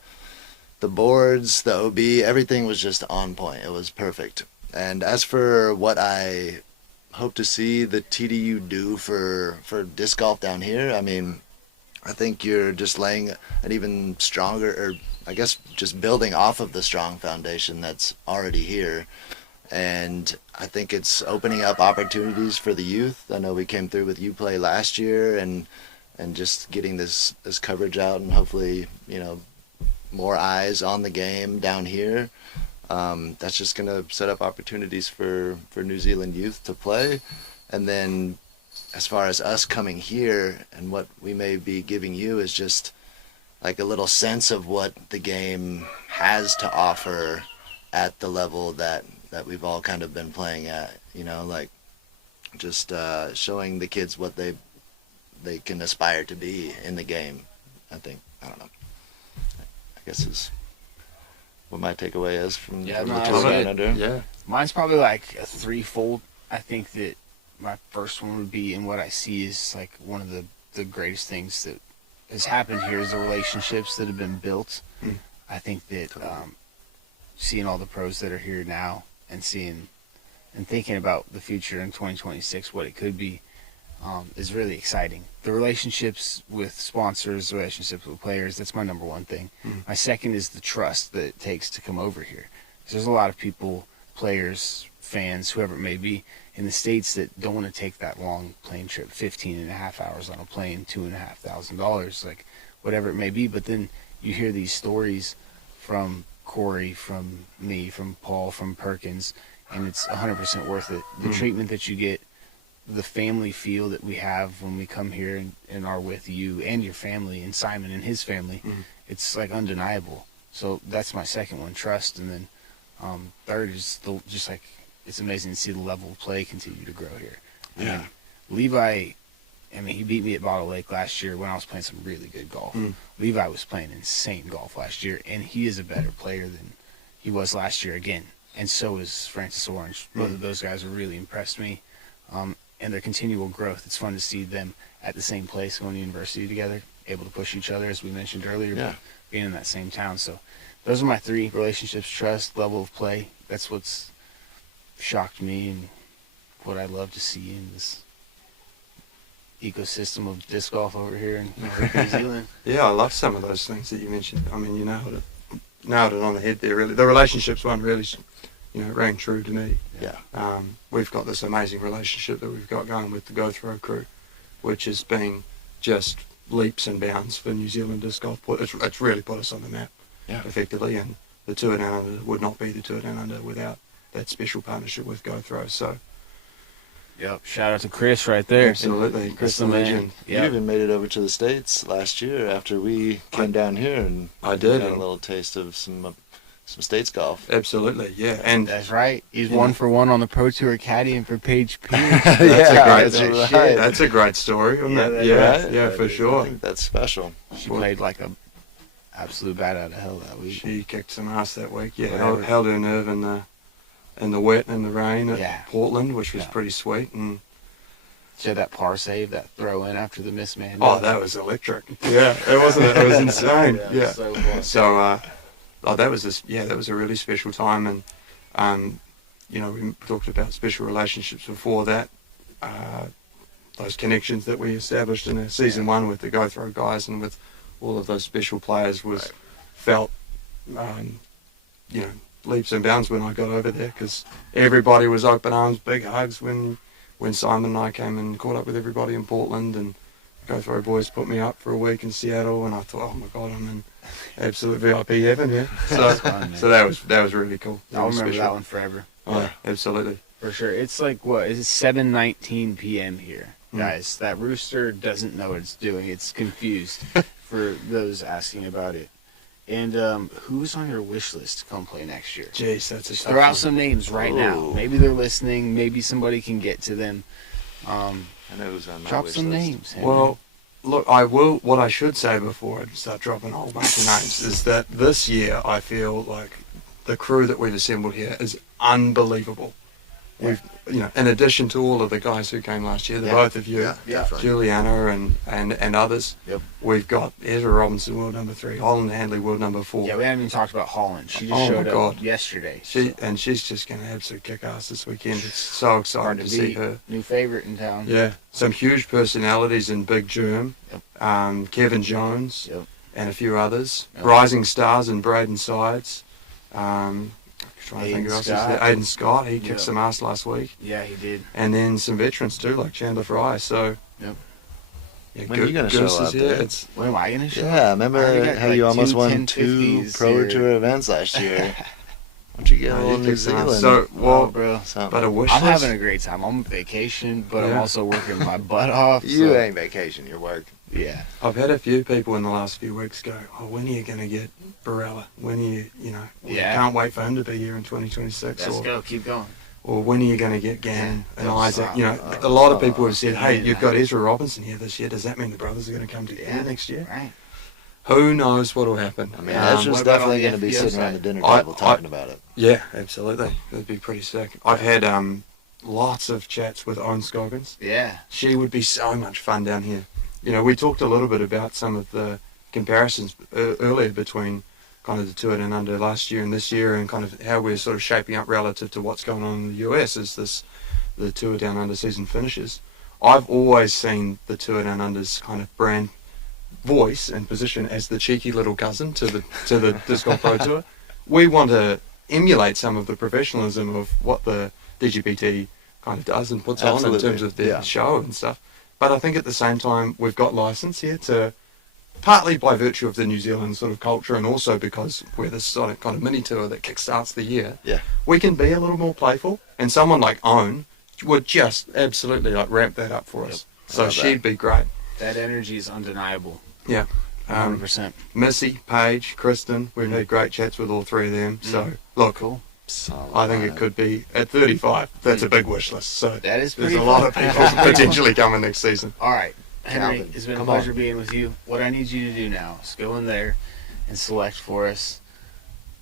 the boards, the OB, everything was just on point. It was perfect. And as for what I hope to see the TDU do for disc golf down here, I mean, I think you're just laying an even stronger, or I guess just building off of the strong foundation that's already here. And I think it's opening up opportunities for the youth. I know we came through with UPlay last year, and just getting this coverage out, and hopefully, more eyes on the game down here. That's just going to set up opportunities for New Zealand youth to play. And then as far as us coming here, and what we may be giving you is just like a little sense of what the game has to offer at the level that we've all kind of been playing at, like just showing the kids what they can aspire to be in the game. I don't know. I guess is what my takeaway is from Yeah, the no, tour that's down good. under. Yeah. Mine's probably like a threefold. I think that my first one would be, and what I see is like one of the greatest things that has happened here is the relationships that have been built. I think that seeing all the pros that are here now and seeing and thinking about the future in 2026, what it could be, is really exciting. The relationships with sponsors, the relationships with players, that's my number one thing. My second is the trust that it takes to come over here. There's a lot of people, players, fans, whoever it may be, in the States that don't want to take that long plane trip, 15 and a half hours on a plane, $2,500. Like, whatever it may be. But then you hear these stories from Corey, from me, from Paul, from Perkins, and it's 100% worth it. The treatment that you get, the family feel that we have when we come here and are with you and your family and Simon and his family, it's like undeniable. So that's my second one, trust. And then third is just like, it's amazing to see the level of play continue to grow here. I mean, Levi, he beat me at Bottle Lake last year when I was playing some really good golf. Levi was playing insane golf last year, and he is a better player than he was last year again. And so is Francis Orange. Both of those guys have really impressed me. And their continual growth. It's fun to see them at the same place, going to university together, able to push each other, as we mentioned earlier, but being in that same town. So those are my three: relationships, trust, level of play. That's what's shocked me and what I love to see in this ecosystem of disc golf over here in New Zealand. Yeah, I love some of those things that you mentioned. I mean, you nailed it on the head there, really. The relationships one really, rang true to me. Yeah. We've got this amazing relationship that we've got going with the Go Throw crew, which has been just leaps and bounds for New Zealand disc golf. It's really put us on the map, effectively, and the Tour Down Under would not be the Tour Down Under without that special partnership with Go Throw. So, Yep. Shout out to Chris right there. absolutely, Chris the the man. legend. You even made it over to the States last year after we came down here, and I did. got a little taste of some States golf. Absolutely, yeah, and That's right. He's 1 for 1 on the Pro Tour caddying for Paige Pierce. that's a great that's story. right. That's a great story, isn't Yeah, it? that's Yeah, Right? yeah, for I sure. think that's special. She played like a absolute bat out of hell that week. She kicked some ass that week. Yeah, Whatever. held her nerve in the wet and the rain at Yeah. Portland, which was Yeah. pretty sweet. And She had that par save, that throw in after the miss man. oh, that was electric. Yeah, it wasn't. It was insane. Yeah. So fun. So, that was a really special time, and we talked about special relationships before that. Those connections that we established in season one with the Go Throw guys and with all of those special players was felt, leaps and bounds when I got over there, because everybody was open arms, big hugs when Simon and I came and caught up with everybody in Portland, and Go Throw boys put me up for a week in Seattle, and I thought, oh my God, I'm in absolute VIP heaven here. So, fun, man. so that was really cool. I'll Really remember special. that one forever. Oh, yeah, absolutely. For sure. It's like, what, is it 7:19 p.m. here? Guys, that rooster doesn't know what it's doing. It's confused for those asking about it. And who's on your wish list to come play next year? Jeez, that's a tough Throw out one. some names right now. Ooh. Maybe they're listening. Maybe somebody can get to them. I know who's on my Drop wish some list. names. Henry. Well, look, what I should say before I start dropping a whole bunch of names is that this year I feel like the crew that we've assembled here is unbelievable. We've, in addition to all of the guys who came last year, the both of you, Yeah, definitely. Juliana and others, Yep. we've got Ezra Robinson, world number 3, Holland Handley, world number 4. Yeah, we haven't even talked about Holland. She just Oh, my showed God. up yesterday. She's just going to absolutely kick ass this weekend. It's so Hard exciting to to see beat. her. New favorite in town. Yeah, some huge personalities in Big Germ, Kevin Jones, Yep. and a few others. Yep. Rising stars in Braden Sides. Trying to think who else is there. Aiden Scott, he kicked Yep. some ass last week. Yeah, he did. And then some veterans too, like Chandler Fry. So, Yep. yeah, When are you gonna show Goose is up here. there? It's, When am I going to show Yeah, up? I already remember got, how like, you almost two won 1050s 2 Pro here. Tour events last year? Why don't you get a Oh, little you New kicked some ass. Zealand? So, well, bro. something. but a wish I'm list? having a great time. I'm on vacation, but I'm Yeah. also working my butt off. You so- ain't vacation, you're working. Yeah. I've had a few people in the last few weeks go, oh, when are you going to get Barella? When are you, we Yeah. can't wait for him to be here in 2026. Let's go. Keep going. Or when are you going to get Gannon and Yeah. Isaac? Oh, A lot of people have said, hey, yeah. you've got Ezra Robinson here this year. Does that mean the brothers are going to come together next year? Right. Who knows what will happen? I mean, Um, that's what just about definitely on going the to be FBO sitting around the side? dinner I- table talking about it. Yeah, absolutely. That'd be pretty sick. I've had lots of chats with Owen Scoggins. Yeah. She would be so much fun down here. We talked a little bit about some of the comparisons earlier between kind of the Tour Down Under last year and this year, and kind of how we're sort of shaping up relative to what's going on in the US as the Tour Down Under season finishes. I've always seen the Tour Down Under's kind of brand voice and position as the cheeky little cousin to the Disc Golf Pro Tour. We want to emulate some of the professionalism of what the DGPT kind of does and puts on in Absolutely, terms of their yeah. show and stuff. But I think at the same time we've got license here to partly by virtue of the New Zealand sort of culture, and also because we're this sort of kind of mini tour that kickstarts the year. Yeah. We can be a little more playful, and someone like Owen would just absolutely like ramp that up for us. So love she'd be great. That energy is undeniable. Yeah. 100%. Missy, Paige, Kristen, we've had great chats with all three of them. So look, Cool. I think it could be at 35. That's a big wish list. So That is there's pretty a lot fun. of people potentially coming next season. All right, Henry, Calvin, it's been a come pleasure on. being with you. What I need you to do now is go in there and select for us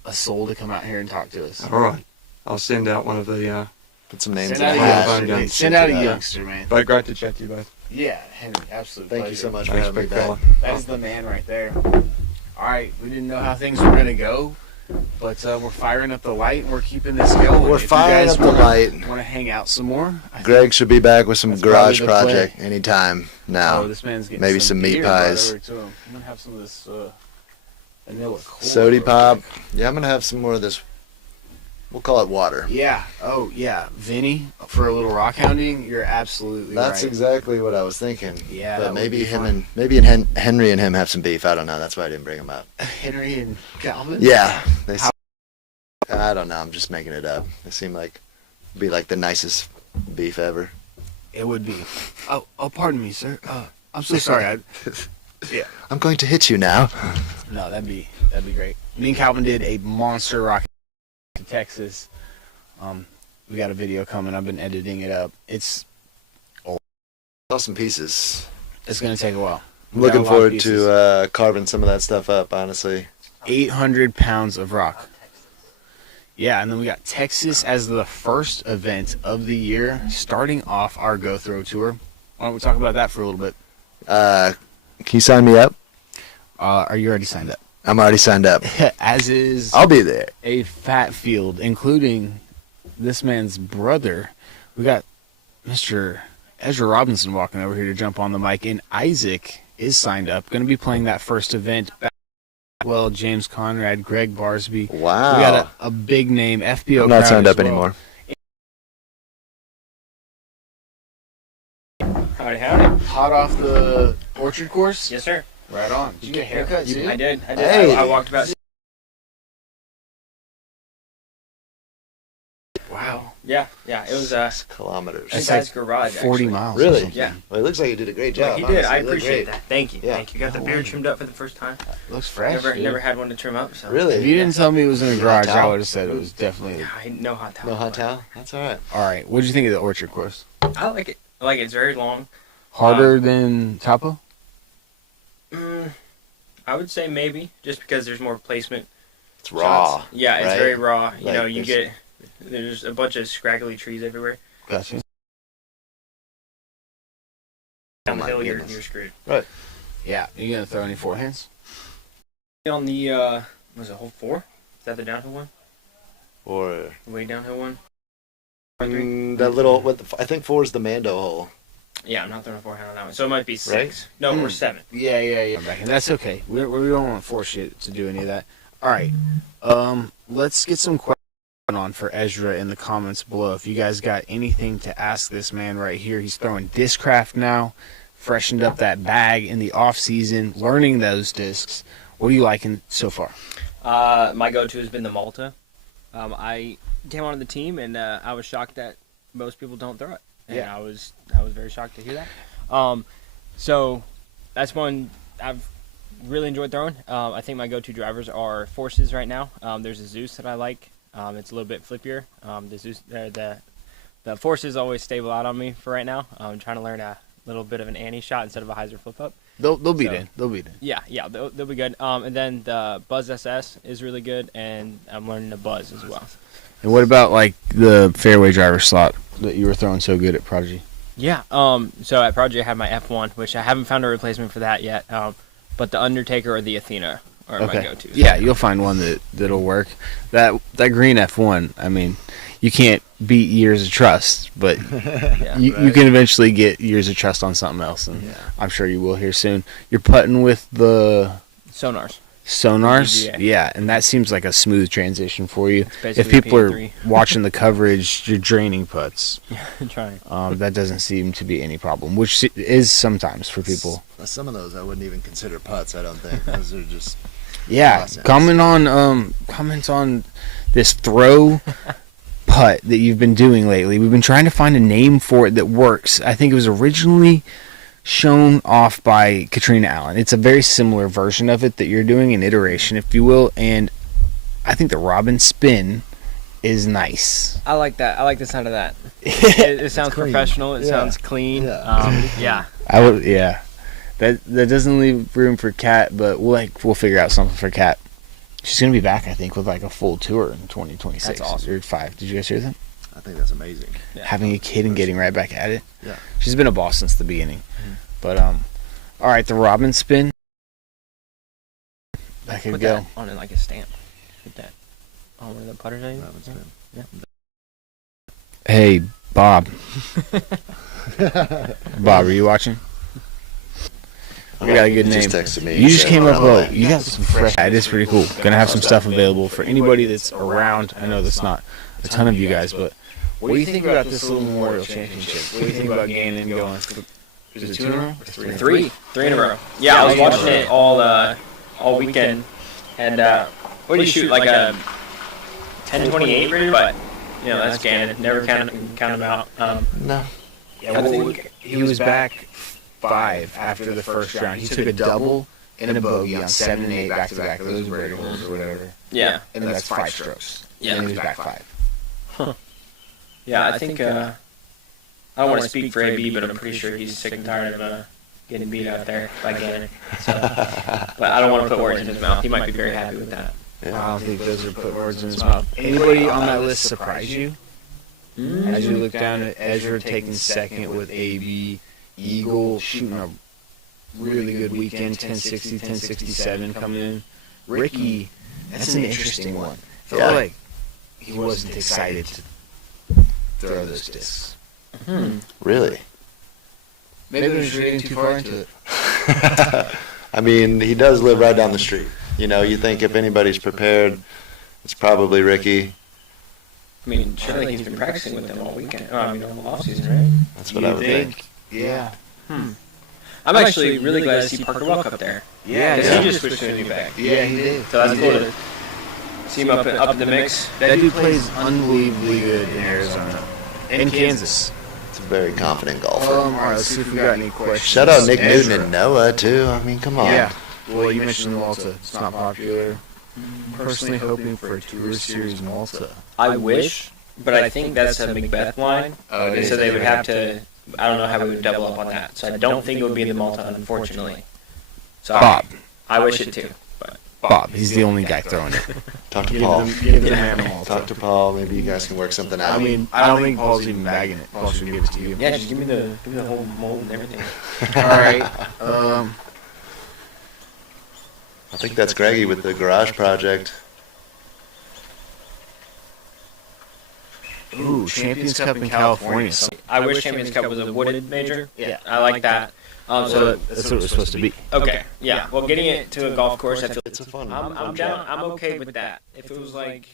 a soul to come out here and talk to us. All right, I'll send out one of the. Put some names Send in out the a Yeah, hat. fun youngster. guns. Send out a Yeah. youngster, man. But great to chat to you both. Yeah, Henry, absolute Thank you pleasure. so much for Thanks, having me big back. fella. That is the man right there. All right, we didn't know how things were gonna go, but we're firing up the light and we're keeping this going. We're If you firing guys up the light. Want to hang out some more? I think- Greg should be back with some That's garage probably the project anytime now. Oh, this man's getting maybe some meat beer brought pies. over to him. I'm gonna have some of this vanilla cola. Sody real pop. quick. Yeah, I'm gonna have some more of this. We'll call it water. Yeah. Oh, yeah. Vinny, for a little rock hounding, you're absolutely That's right. exactly what I was thinking. Yeah, but that would maybe be him fun. and Henry and him have some beef. I don't know. That's why I didn't bring him up. Henry and Calvin. Yeah, I don't know. I'm just making it up. They seem like be like the nicest beef ever. It would be. Oh, pardon me, sir. I'm so sorry. I'm going to hit you now. No, that'd be great. Me and Calvin did a monster rock to Texas. We got a video coming. I've been editing it up. It's Saw some pieces. gonna take a while. I'm We got looking a lot of forward pieces. to carving some of that stuff up. Honestly, 800 pounds of rock. Yeah, and then we got Texas as the first event of the year, starting off our Go Throw tour. Why don't we talk about that for a little bit? can you sign me up? Are you already signed up? I'm already signed up. As is I'll be there. a fat field, including this man's brother. We got Mr. Ezra Robinson walking over here to jump on the mic, and Isaac is signed up. Going to be playing that first event. Well, James Conrad, Greg Barsby. Wow. We got a big name, FPO. I'm not crowd signed as up well. anymore. Howdy. Hot off the orchard course? Yes, sir. Right on. Did you get a haircut too? I did. Hey. I walked about. Wow. Yeah. It was 6 kilometers. That's guy's like garage. 40 actually. miles. or Really? something. Yeah. Well, it looks like you did a great Yeah, job. he did. I honestly. You look appreciate great. that. Thank you. Yeah. Thank you. Got the beard trimmed up for the first time. Looks fresh. dude. Never had one to trim up. So. Really? If you didn't tell me it was in a garage, I towel? would have said it was definitely. Yeah, no hot towel. No hot towel? That's all right. All right. What did you think of the orchard course? I like it. It's very long. Harder than Tapo? I would say maybe just because there's more placement. It's raw. shots. Yeah, it's right? very raw. You Like know, you this. there's a bunch of scraggly trees everywhere. Gotcha. Down my the hill, you're goodness. screwed. Yeah. Are you gonna throw any forehands? On the was it hole 4? Is that the downhill one? Or The way downhill one? that little, I think 4 is the Mando hole. Yeah, I'm not throwing a forehand on that one. So it might be 6. Right? No, Hmm. or 7. Yeah. I'm back. And that's okay. We don't want to force you to do any of that. All right. Let's get some questions on for Ezra in the comments below. If you guys got anything to ask this man right here, he's throwing Discraft now, freshened up that bag in the off season, learning those discs. What are you liking so far? My go-to has been the Malta. I came onto the team and I was shocked that most people don't throw it. And Yeah. I was very shocked to hear that. So that's one I've really enjoyed throwing. I think my go-to drivers are Forces right now. There's a Zeus that I like. It's a little bit flippier. The Zeus, the Forces always stable out on me for right now. I'm trying to learn a little bit of an Annie shot instead of a hyzer flip up. They'll beat So- in. They'll beat in. Yeah, they'll be good. And then the Buzz SS is really good, and I'm learning the Buzz as well. And what about like the fairway driver slot that you were throwing so good at Prodigy? Yeah. So at Prodigy I have my F1, which I haven't found a replacement for that yet. But the Undertaker or the Athena are my go-tos. Yeah, you'll find one that'll work. That green F1. I mean, you can't beat Years of Trust, but Yeah. you can eventually get Years of Trust on something else, and I'm sure you will here soon. You're putting with the Sonars. sonars. Yeah. Yeah, and that seems like a smooth transition for you. If basically people are P3. watching the coverage, you're draining putts. Trying. That doesn't seem to be any problem, which is sometimes for people. Some of those I wouldn't even consider putts. I don't think those are just. Yeah, Nonsense. comments on this throw putt that you've been doing lately. We've been trying to find a name for it that works. I think it was originally shown off by Katrina Allen. It's a very similar version of it that you're doing, an iteration, if you will, and I think the Robin spin is nice. I like that. I like the sound of that. It sounds clean. professional. It Yeah. sounds clean. Yeah. Yeah. I would, yeah. That doesn't leave room for Kat, but we'll figure out something for Kat. She's gonna be back, I think, with like a full tour in 2026. That's awesome. Or 5. Did you guys hear that? I think that's amazing. Yeah. Having a kid and getting right back at it. Yeah. She's been a boss since the beginning. But all right, the Robin spin. That could Put go. that on it like a stamp. Put that on one of the putters. I use. Robin spin. Yeah. Hey, Bob. Bob, are you watching? We got a good He name. just texted me. You just Said, came up "By the with way." you got some fresh. That is pretty cool. Gonna have some stuff available for anybody that's around. I know that's not a ton of you guys, but what do you think about this little Memorial Championship? What do you think about Gannon going? Is it 2 in a row? Or 3? Three in a row. Yeah, I was watching it all weekend, and what do you shoot, like a 1028 rated? But that's Gannon. Never count him out. No. Yeah, well, he was back 5 after the first round. He took a double and a bogey on 7 and 8 back to back. Those birdie holes or whatever. Yeah, And that's 5 strokes. Yeah. And he was back 5. yeah. I think I don't want to speak for AB, but I'm pretty sure he's sick and tired of getting beat out there by Gannon. So, but I don't want to put words in his mouth. He might be very happy with that. I don't think those are put words in his mouth. Anybody on that list surprise you? As you look down at Ezra taking second with AB, Eagle shooting a really good weekend, 1060, 1067 coming in. Ricky, that's an interesting one. I feel like he wasn't excited to throw those discs. Really? Maybe I'm just reading too far into it. I mean, he does live right down the street. You think if anybody's prepared, it's probably Ricky. I mean, surely he's been practicing with them all weekend. All off season, right? That's what I would think. Yeah. I'm actually really glad to see Parker Welk up there. Yeah, Because he just switched to a new bag. Yeah, he did. So that's cool to see him up in the mix. That dude plays unbelievably good in Arizona. And Kansas. It's a very confident golfer. All right, let's see if we got any questions. Shout out Nick Ezra. Newton and Noah, too. I mean, come on. Yeah. Well, you mentioned Malta. It's not popular. Personally hoping for a Tour Series Malta. I wish, but I think that's a Macbeth line. Oh, So they would have to. I don't know how we would double up on that. So I don't think it would be the Malta, unfortunately. So Bob. I wish it too. But Bob. He's the only guy throwing it. Talk to Paul. Give the man a Malta. Talk to Paul. Maybe you guys can work something out. I mean, I don't think Paul's even bagging it. Paul should give it to you. yeah, just give me the whole mold and everything. All right. I think that's Greggy with the garage project. Ooh, Champions Cup in California. I wish Champions Cup was a wooded major. Yeah. I like that. So that's what it was supposed to be. Okay, yeah. Well, getting it to a golf course, I feel It's a fun I'm down. I'm okay with that. If it was like,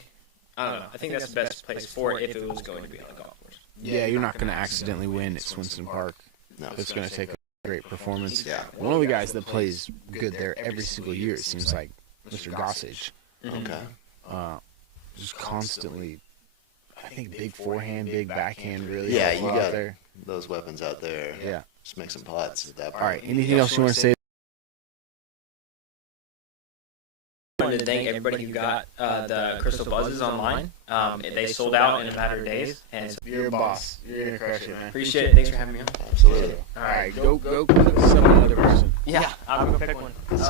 I don't know. I think that's the best place for it if it was going to be on a golf course. Yeah, you're not going to accidentally win at Swenson Park. No. It's going to take a great performance. Yeah. One of the guys that plays good there every single year, it seems like Mr. Gossage. Okay. Just constantly, I think big forehand, big backhand, really. Yeah, helpful you out got there. those weapons out there. Yeah. Just make some putts at that point. All right. Anything else you want to say? I wanted to thank everybody who got the Crystal Buzzes online. They sold out in a matter of days, and so You're a boss. You're going to crush it, man. appreciate it. Thanks for having me on. Absolutely. All right. Go pick some other person. Yeah, I'm gonna pick one. Let's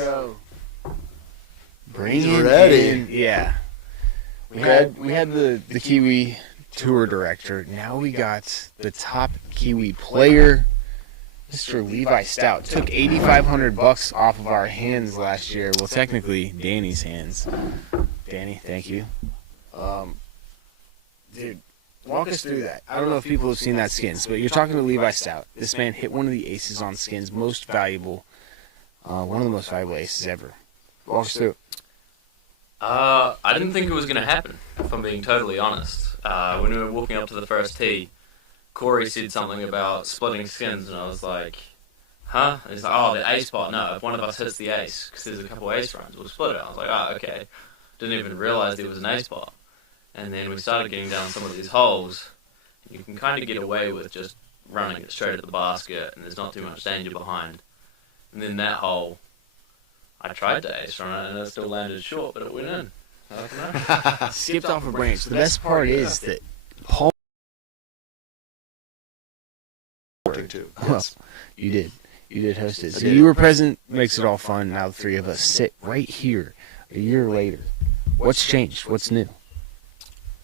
go. Bring He's it ready. in. Yeah. We had the Kiwi tour director. Now we got the top Kiwi player, Mr. Levi Stout. Took $8,500 off of our hands last year. Well, technically Danny's hands. Danny, thank you. Dude, walk us through that. I don't know if people have seen that Skins, but you're talking to Levi Stout. This man hit one of the aces on Skins, most valuable. One of the most valuable aces ever. Walk us through. I didn't think it was going to happen, if I'm being totally honest. When we were walking up to the first tee, Corey said something about splitting skins, and I was like, huh? And he's like, oh, the ace pot. No, if one of us hits the ace, because there's a couple ace runs, we'll split it. I was like, oh, okay. Didn't even realize there was an ace pot. And then we started getting down some of these holes. You can kind of get away with just running it straight at the basket, and there's not too much danger behind. And then that hole, I tried to ace run it, and it still landed short, but it went in. I don't know. Skipped off a branch. The best part is that home. Too. Well, you did. You did host it. So you were present. Makes it all fun. Now the three of us sit right here a year later. What's changed? What's new?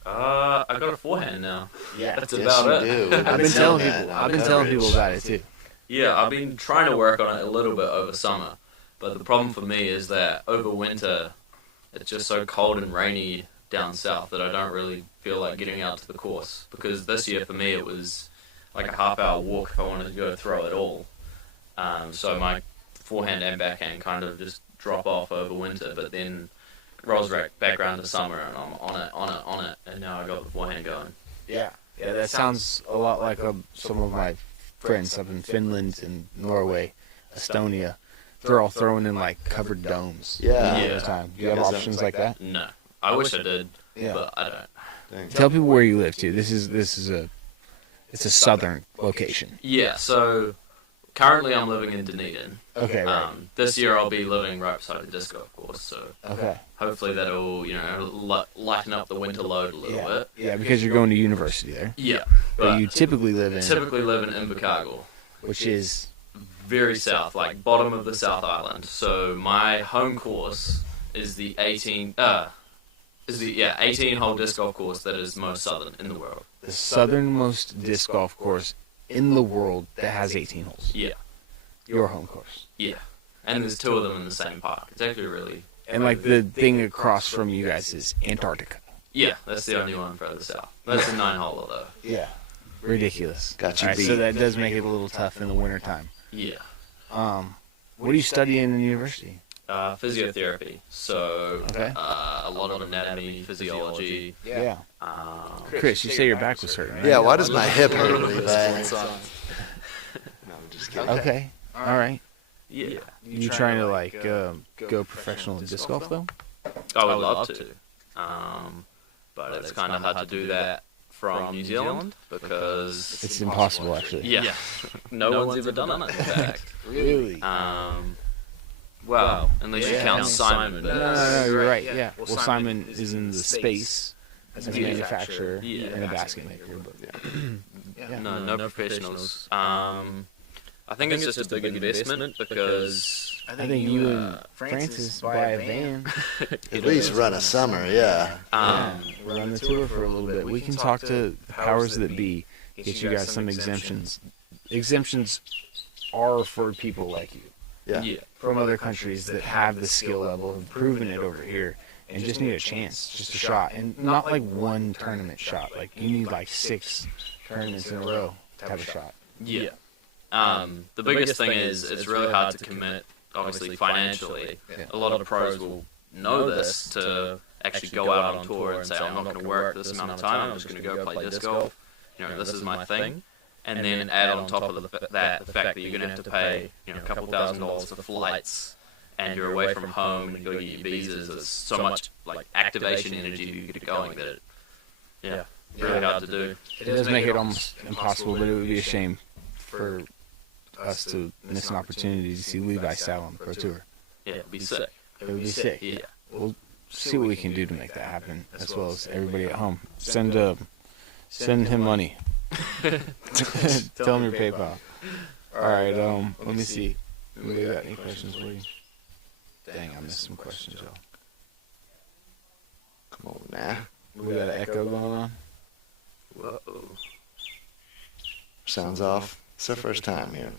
I got a forehand now. Yeah, That's Yes, about you it. do. I've been telling people. I've been telling people about it too. Yeah, I've been trying to work on it a little bit over summer, but the problem for me is that over winter, it's just so cold and rainy down south that I don't really feel like getting out to the course. Because this year for me it was like a half-hour walk if I wanted to go throw at all. So my forehand and backhand kind of just drop off over winter, but then rolls back around to summer and I'm on it, and now I got the forehand going. Yeah, that sounds a lot like some of my friends up in Finland and Norway, Estonia. They're all throwing in like covered domes. Yeah. all the time. Do you have Yeah, options like that? No, I wish I did, Yeah. but I don't. Dang. Tell people where you live too. This is a southern location. Yeah, so currently I'm living in Dunedin. Okay, right. This year I'll be living right beside the disc golf course, so Okay. hopefully that'll, lighten up the winter load a little bit. Yeah, because you're going to university there. Yeah, But but you typically live in, typically live in Invercargill, which is very south, like bottom of the South Island. So my home course is the 18-hole disc golf course that is most southern in the world. the southernmost disc golf course in the world that has 18 holes. Yeah, Your home course. yeah, and there's two of them in the same park. It's actually really, And like the thing across from you guys is Antarctica. yeah, that's the only one further south. That's a 9-hole though. Yeah. Ridiculous. Got you All right, beat. so that does make it a little tough in the wintertime. Yeah. What do you study in university? Physiotherapy. So Okay. a lot of anatomy, physiology. Yeah. Um, Chris, you say your back was hurting, right? Yeah, why does my hip hurt, Levi? No, I'm just kidding. Okay. All right. yeah, You trying to like go professional in disc golf though? I would love to. But it's kind of hard to do that from New Zealand because It's impossible actually. yeah, no one's ever done it. In fact, Really? well, unless you count Simon. But No, you're right. Yeah. Well, Simon is in the space as a manufacturer Yeah. and a basket maker. But yeah. No professionals. I think it's just a big investment because I think you and Francis buy a van. At least run a summer, yeah. We're on the tour for a little bit. We can talk to the powers that be, get you guys some exemptions. Exemptions are for people like you Yeah. yeah. from other countries that have the skill level, have proven it over here, and just need a chance, just a shot. And not like one tournament shot. Like you need like 6 tournaments in a row to have a shot. Yeah. The biggest thing is it's really hard to commit, obviously, financially. Yeah. A lot of pros will know this to actually go out on tour and say, I'm not going to work this amount of time, I'm just going to go play disc golf. This is my thing. And then add on top of the fact that you're going to have to pay, a couple $1,000s for flights, and you're away from home and go get your visas. There's so much like activation energy to get it going that it, really hard to do. It does make it almost impossible, but it would be a shame for us to miss an opportunity to see Levi Sal on the Pro Tour. Yeah, it'd be sick. It would be sick. Yeah. We'll see what we can do to make that happen, as well as everybody at home. Send him money. Tell him your PayPal. All right. Let me see. We got any questions for you? Dang, I missed some questions, y'all. Come on, now. We got an echo going on. Whoa. Sounds off. It's the first time here.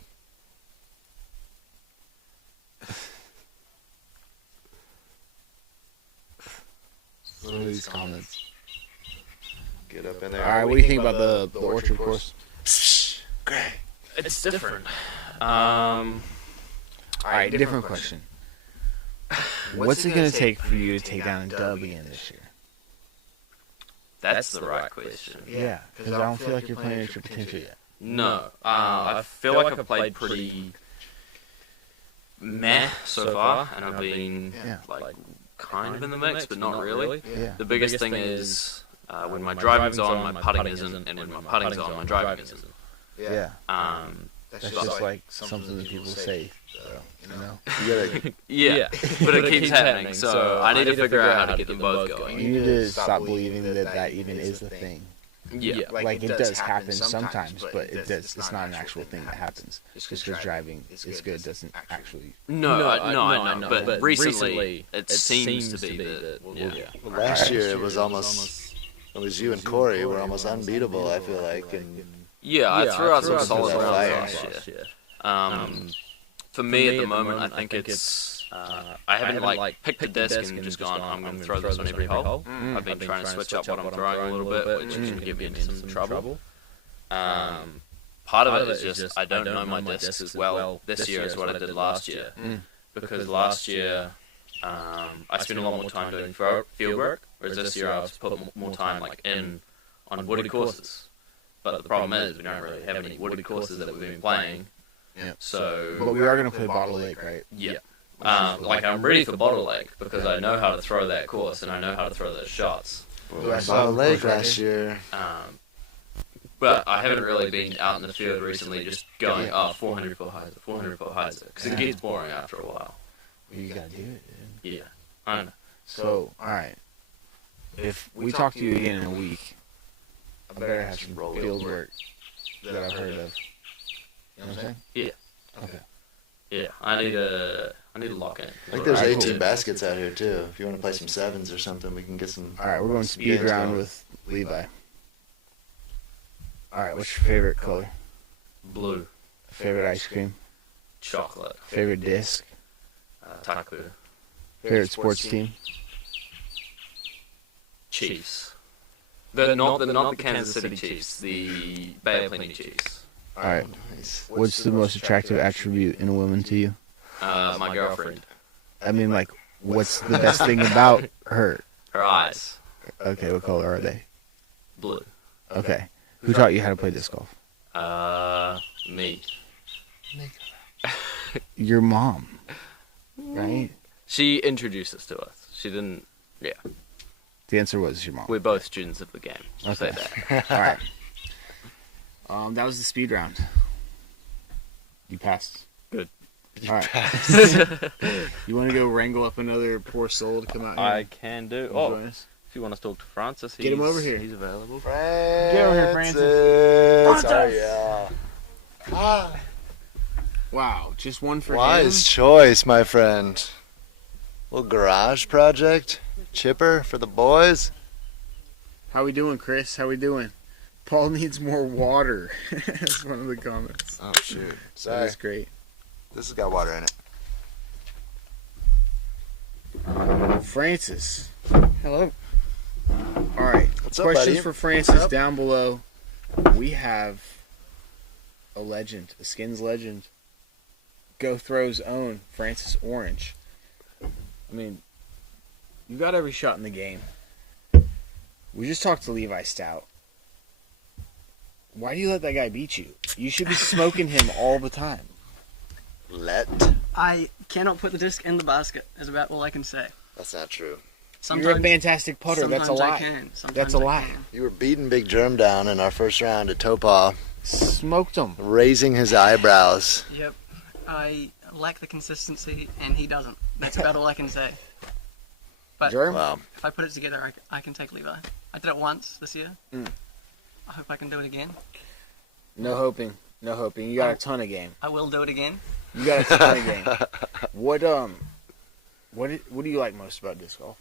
What are these comments? Get up in there. All right. What do you think about the orchard course? Greg. It's different. All right, different question. What's it going to take for you to take down a dub again this year? That's the right question. Yeah, because I don't feel like you're playing at your potential yet. No, I feel like I've played pretty meh so far, and I've been like kind of in the mix, but not really. Yeah. The biggest thing is when my driving's on, my putting isn't, and when my putting's on, my driving isn't. Yeah. That's That's just like something that people say. You know? You gotta, Yeah, but it keeps happening, so I need to figure out how to get them both going. You need to stop believing that even is the thing. Yeah. Like it does happen sometimes, but it's not an actual thing that happens. Just because driving is good doesn't actually. No, I know, but recently it seems to be that. well, last year it was you and Corey were almost unbeatable, I feel like. And Yeah, I threw out some solid some rounds fire. last year. For me, at the moment, I think it's. I haven't like picked a disc and just gone, I'm going to throw this on every hole. I've been trying to switch up what I'm throwing a little bit, which can get me into some trouble. Part of it is just I don't know my discs as well this year as what I did last year. Because last year I spent a lot more time doing field work, whereas this year I've put more time like in on wooded courses. But the problem is we don't really have any wooded courses that we've been playing. Yeah. So, But we are going to play Bottle Lake, right? yeah. Like I'm ready for Bottle Lake because I know how to throw that course and I know how to throw those shots. Bottle Lake last year. But I haven't really been out in the field recently just going, 400 foot hyzer, 400 foot hyzer. Because it gets boring after a while. You got to do it, dude. Yeah, I know. So, alright. If we talk to you again in a week, I better have some field work that I've heard of. You know what I'm saying? Yeah. Okay. Yeah, I need to lock in. I think there's Alright, 18 cool. baskets out here too. If you want to play some sevens or something, we can get some. Alright, we're going some speed games round going. with Levi. Alright, what's your favorite color? Blue, Favorite ice cream? chocolate, Favorite disc? taku, Favorite sports team? Chiefs. Not the Kansas City Chiefs, the Bay of Plenty Chiefs. Alright. Nice. What's the most attractive attribute in a woman to you? My girlfriend. I mean, like, what's the best thing about her? Her eyes, Okay, what color are they? blue. Okay. Who taught you how to play disc golf? Me. Your mom. Right? She introduced us to us. She didn't. Yeah, The answer was your mom. we're both students of the game. I'll say Okay. that. Alright. That was the speed round. You passed. Good. Alright. You want to go wrangle up another poor soul to come out here? I can do. and Oh, join us? if you want to talk to Francis, Get him over here. He's available. Get over here, Francis. Oh, yeah. Ah, Wow, just one for him. wise choice, my friend. Little garage project, chipper for the boys. How we doing, Chris? How we doing? Paul needs more water. That's one of the comments. Oh shoot! That Sorry, was great. this has got water in it. Francis. Hello. All right. What's up, Questions buddy? for Francis down below. We have a legend, a skins legend. Go Throw's own Francis Orange. I mean, you got every shot in the game. We just talked to Levi Stout. Why do you let that guy beat you? You should be smoking him all the time. I cannot put the disc in the basket, is about all I can say. That's not true. You're a fantastic putter. That's a sometimes I lie. can. Sometimes That's a I lie. can. You were beating Big Germ down in our first round at Topah, Smoked him. raising his eyebrows. Yep. I lack the consistency, and he doesn't. That's about all I can say. But Germ? Wow. if I put it together, I can take Levi. I did it once this year. Mm. I hope I can do it again. No hoping. No hoping. You got a ton of game. I will do it again. You got a ton of game. What do you like most about disc golf?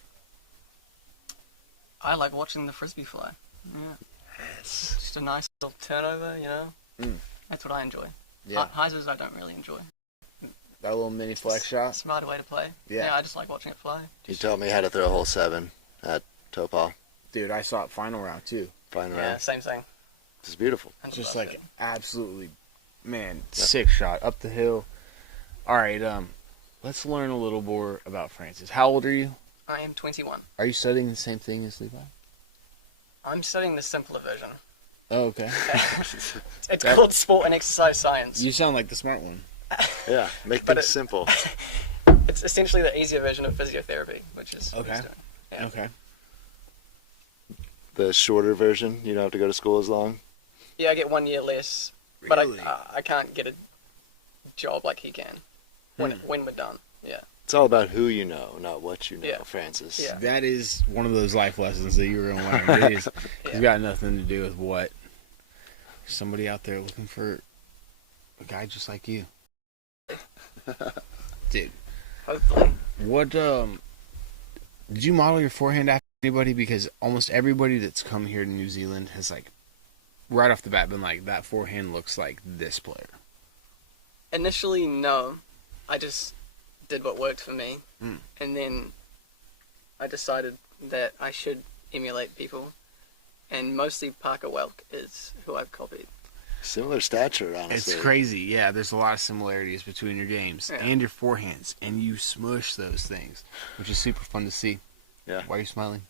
I like watching the frisbee fly. Yeah. Just a nice little turnover, you know. Mm. That's what I enjoy. Yeah. Hyzers I don't really enjoy. That little mini flex shot. Smarter way to play. Yeah. I just like watching it fly. He taught me how to throw a hole 7 at Topah. Dude, I saw it final round too. Fine Yeah, round. same thing. It's beautiful. And Just love like it. absolutely, man, sick shot up the hill. All right. Let's learn a little more about Francis. How old are you? I am 21. Are you studying the same thing as Levi? I'm studying the simpler version. Oh, okay. It's called Sport and Exercise Science. You sound like the smart one. Yeah, make But things simple. It's essentially the easier version of physiotherapy, which is what he's Okay. doing. Yeah. Okay. The shorter version, you don't have to go to school as long. Yeah, I get 1 year less, Really? but I can't get a job like he can when we're done. Yeah. It's all about who you know, not what you know, Yeah. Francis. Yeah. That is one of those life lessons that you're going to learn. It is, It's got nothing to do with what. Somebody out there looking for a guy just like you. Dude, Hopefully. what, did you model your forehand after anybody? Because almost everybody that's come here to New Zealand has, like, right off the bat been like, that forehand looks like this player. Initially, no. I just did what worked for me. Mm. And then I decided that I should emulate people. And mostly Parker Welk is who I've copied. Similar stature, honestly. It's crazy. Yeah, there's a lot of similarities between your games and your forehands, and you smush those things, which is super fun to see. Yeah. Why are you smiling?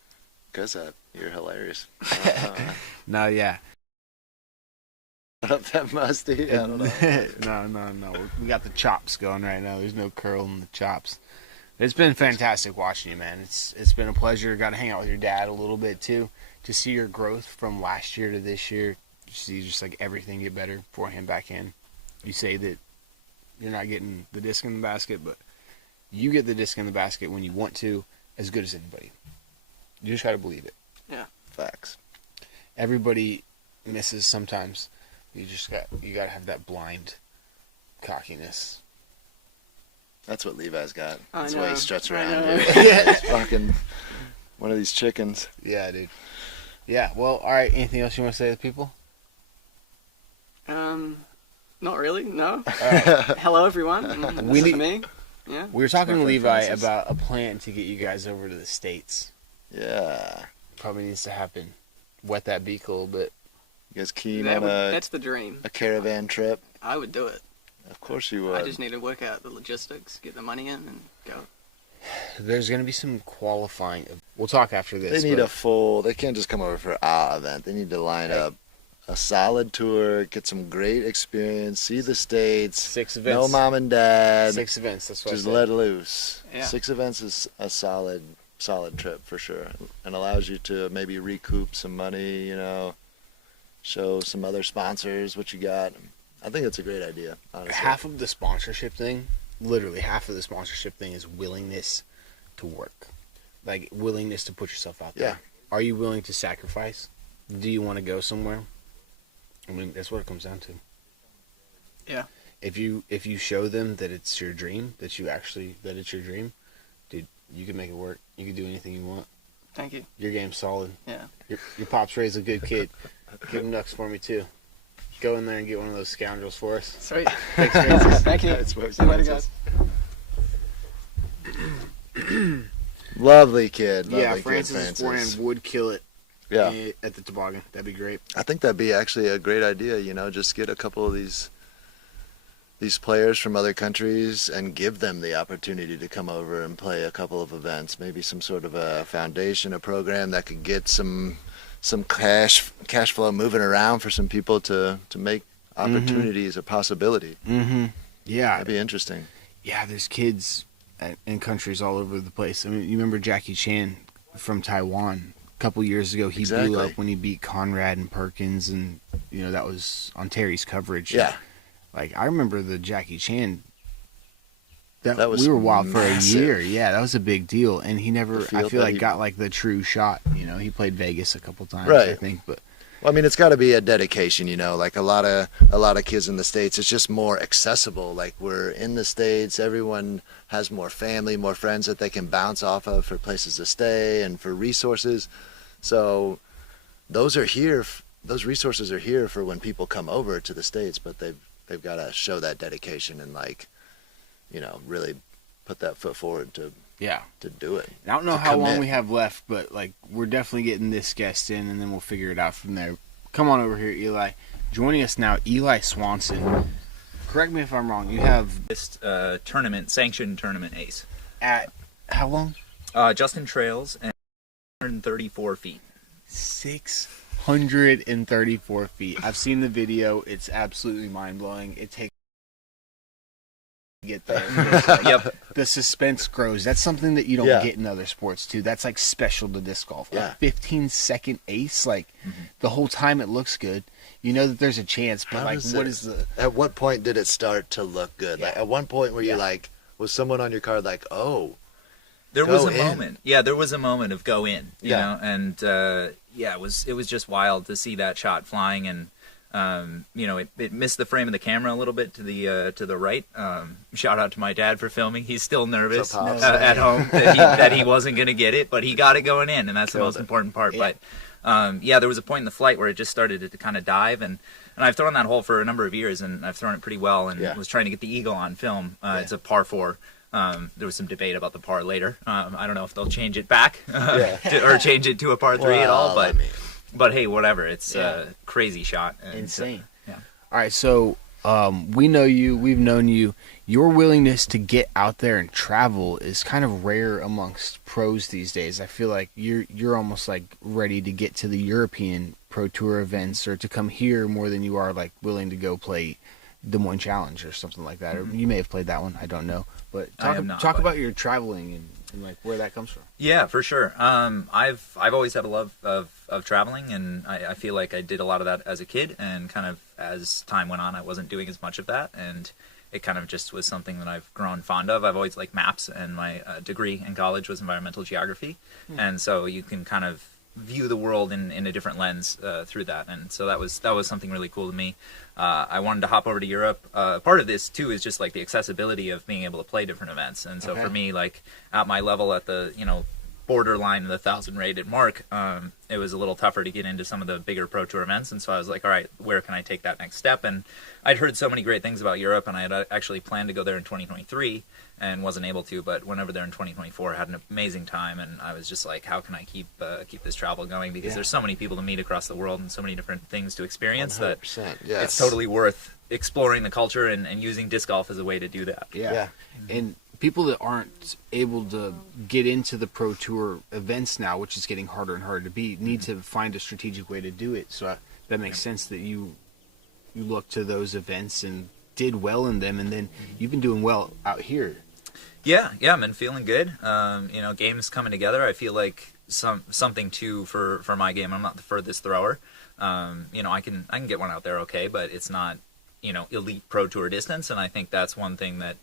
Because you're hilarious. No, yeah. Up that musty. I don't know. No. We got the chops going right now. There's no curl in the chops. It's been fantastic watching you, man. It's been a pleasure. Got to hang out with your dad a little bit too, to see your growth from last year to this year. You see just like everything get better, forehand, backhand. You say that you're not getting the disc in the basket, but you get the disc in the basket when you want to, as good as anybody. You just got to believe it. Yeah. Facts. Everybody misses sometimes. You got to have that blind cockiness. That's what Levi's got. I That's know. why he struts I around. know. Dude. Yeah. He's fucking one of these chickens. Yeah, dude. Yeah, well, all right. Anything else you want to say to the people? Not really, no. Right. Hello, everyone. We This is need- me. Yeah. We were talking to Smart Levi Francis. about a plan to get you guys over to the States. Yeah. Probably needs to happen. Wet that beak a little bit. You guys keen That on would, a that's the dream. caravan trip? I would do it. Of course you would. I just need to work out the logistics, get the money in, and go. There's going to be some qualifying. We'll talk after this. They need but they can't just come over for our event. They need to line up a solid tour, get some great experience, see the States. 6 No events. mom and dad. 6 events. That's what Just I said. let loose. Yeah. 6 events is a solid trip for sure, and allows you to maybe recoup some money. Show some other sponsors what you got. I think it's a great idea. Honestly. Half of the sponsorship thing, literally half of the sponsorship thing, is willingness to work. Like, willingness to put yourself out there. Yeah. Are you willing to sacrifice? Do you want to go somewhere? I mean, that's what it comes down to. Yeah. If you show them that it's your dream, that it's your dream, dude, you can make it work. You can do anything you want. Thank you. Your game's solid. Yeah. Your pop's raised a good kid. Give him nucks for me too. Go in there and get one of those scoundrels for us. Sweet. Thanks, Francis. Thank you. That's what See you later, Francis. guys. Lovely kid. Yeah, Lovely kid, Francis's forehand would kill it. Yeah. At the toboggan. That'd be great. I think that'd be actually a great idea, just get a couple of these players from other countries and give them the opportunity to come over and play a couple of events, maybe some sort of a foundation, a program that could get some cash flow moving around for some people to make opportunities a possibility. Mm-hmm. Yeah. That'd be interesting. Yeah, there's kids in countries all over the place. I mean, you remember Jackie Chan from Taiwan? A couple years ago, he Exactly. blew up when he beat Conrad and Perkins, and that was on Terry's coverage. Yeah. Like, I remember the Jackie Chan. That was we were wild massive. for a year. Yeah, that was a big deal, and he never. The I field feel that like he- got like the true shot. He played Vegas a couple times, Right. I think, but Well, I mean, it's got to be a dedication, like a lot of kids in the States, it's just more accessible. Like, we're in the States, everyone has more family, more friends that they can bounce off of for places to stay and for resources. So those resources are here for when people come over to the States, but they've got to show that dedication and really put that foot forward to yeah. do it. I don't know To how long commit. we have left, but like we're definitely getting this guest in, and then we'll figure it out from there. Come on over here, Eli. Joining us now, Eli Swanson. correct me if I'm wrong. You have sanctioned tournament ace. at how long? Justin Trails and 134 feet. 634 feet. I've seen the video. It's absolutely mind blowing. It takes to get there. Yep. The suspense grows. That's something that you don't Yeah. get in other sports too. That's like special to disc golf. Yeah. A 15-second ace, like the whole time it looks good. You know that there's a chance, but How like, does what it- is the? At what point did it start to look good? Like, Yeah. at one point where you Yeah. like, was someone on your card like, oh, There Go was a in. moment. Yeah, there was a moment of go in. You Yeah. know, and yeah, it was just wild to see that shot flying, and you know, it missed the frame of the camera a little bit to the right. Shout out to my dad for filming. He's still nervous So Pops. at home that he wasn't going to get it, but he got it going in, and that's the Killed most it. important part. Yeah. But yeah, there was a point in the flight where it just started to kind of dive, and I've thrown that hole for a number of years, and I've thrown it pretty well, and Yeah. was trying to get the eagle on film. It's a par 4. There was some debate about the par later. I don't know if they'll change it back or change it to a par 3 at all, Well, I mean, but hey, whatever. It's Yeah. a crazy shot. And, Insane. yeah. All right, so we know you. We've known you. Your willingness to get out there and travel is kind of rare amongst pros these days. I feel like you're almost like ready to get to the European Pro Tour events or to come here more than you are like willing to go play Des Moines Challenge or something like that. Or you may have played that one. I don't know. But I have not, talk but- about your traveling and like where that comes from. Yeah, for sure. I've always had a love of traveling, and I feel like I did a lot of that as a kid, and kind of as time went on, I wasn't doing as much of that, and it kind of just was something that I've grown fond of. I've always liked maps, and my degree in college was environmental geography, and so you can kind of view the world in a different lens through that, and so that was something really cool to me. I wanted to hop over to Europe. Part of this too is just like the accessibility of being able to play different events, and so for me, like at my level, at the borderline of the 1,000 rated mark, it was a little tougher to get into some of the bigger Pro Tour events, and so I was like, all right, where can I take that next step? And I'd heard so many great things about Europe, and I had actually planned to go there in 2023 and wasn't able to, but went over there in 2024, had an amazing time, and I was just like, how can I keep this travel going? Because there's so many people to meet across the world and so many different things to experience that 100%, yes. it's totally worth exploring the culture and using disc golf as a way to do that. Yeah. And people that aren't able to get into the Pro Tour events now, which is getting harder and harder to beat, need to find a strategic way to do it. So that makes sense that you look to those events and did well in them, and then you've been doing well out here. Yeah, I've been feeling good. Games coming together. I feel like something too for my game. I'm not the furthest thrower. I can get one out there okay, but it's not elite Pro Tour distance, and I think that's one thing that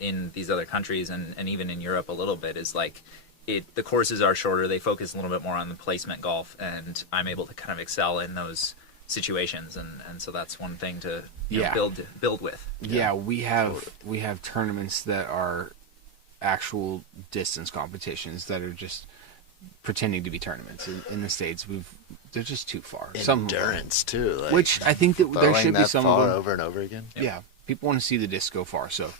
in these other countries and even in Europe a little bit is like the courses are shorter. They focus a little bit more on the placement golf, and I'm able to kind of excel in those situations, and so that's one thing to build with. Yeah, we have tournaments that are actual distance competitions that are just pretending to be tournaments in the States. They're just too far. endurance too. Like, Which I think that there throwing should be that some far of them. over and over again. Yeah, people want to see the disc go far. So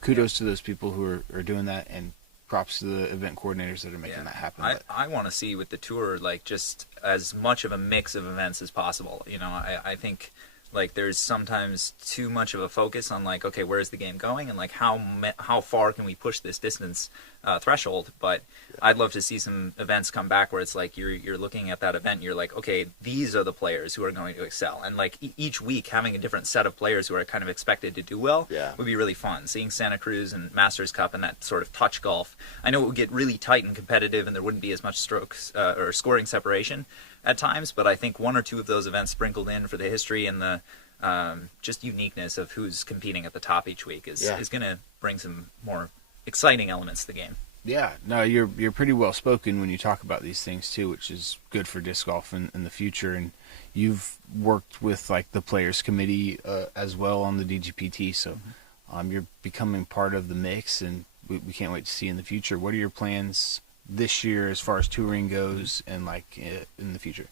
kudos to those people who are doing that, and props to the event coordinators that are making that happen. I want to see with the tour like just as much of a mix of events as possible. I think like there's sometimes too much of a focus on like, okay, where's the game going, and like how far can we push this distance threshold. But I'd love to see some events come back where it's like you're looking at that event and you're like, okay, these are the players who are going to excel, and like each week having a different set of players who are kind of expected to do well would be really fun. Seeing Santa Cruz and Masters Cup and that sort of touch golf, I know it would get really tight and competitive and there wouldn't be as much strokes or scoring separation at times, but I think one or two of those events sprinkled in for the history and the just uniqueness of who's competing at the top each week is going to bring some more exciting elements to the game. Yeah, no, you're pretty well spoken when you talk about these things too, which is good for disc golf in the future. And you've worked with like the players committee as well on the DGPT, so you're becoming part of the mix, and we can't wait to see you in the future. What are your plans this year as far as touring goes, and like in the future?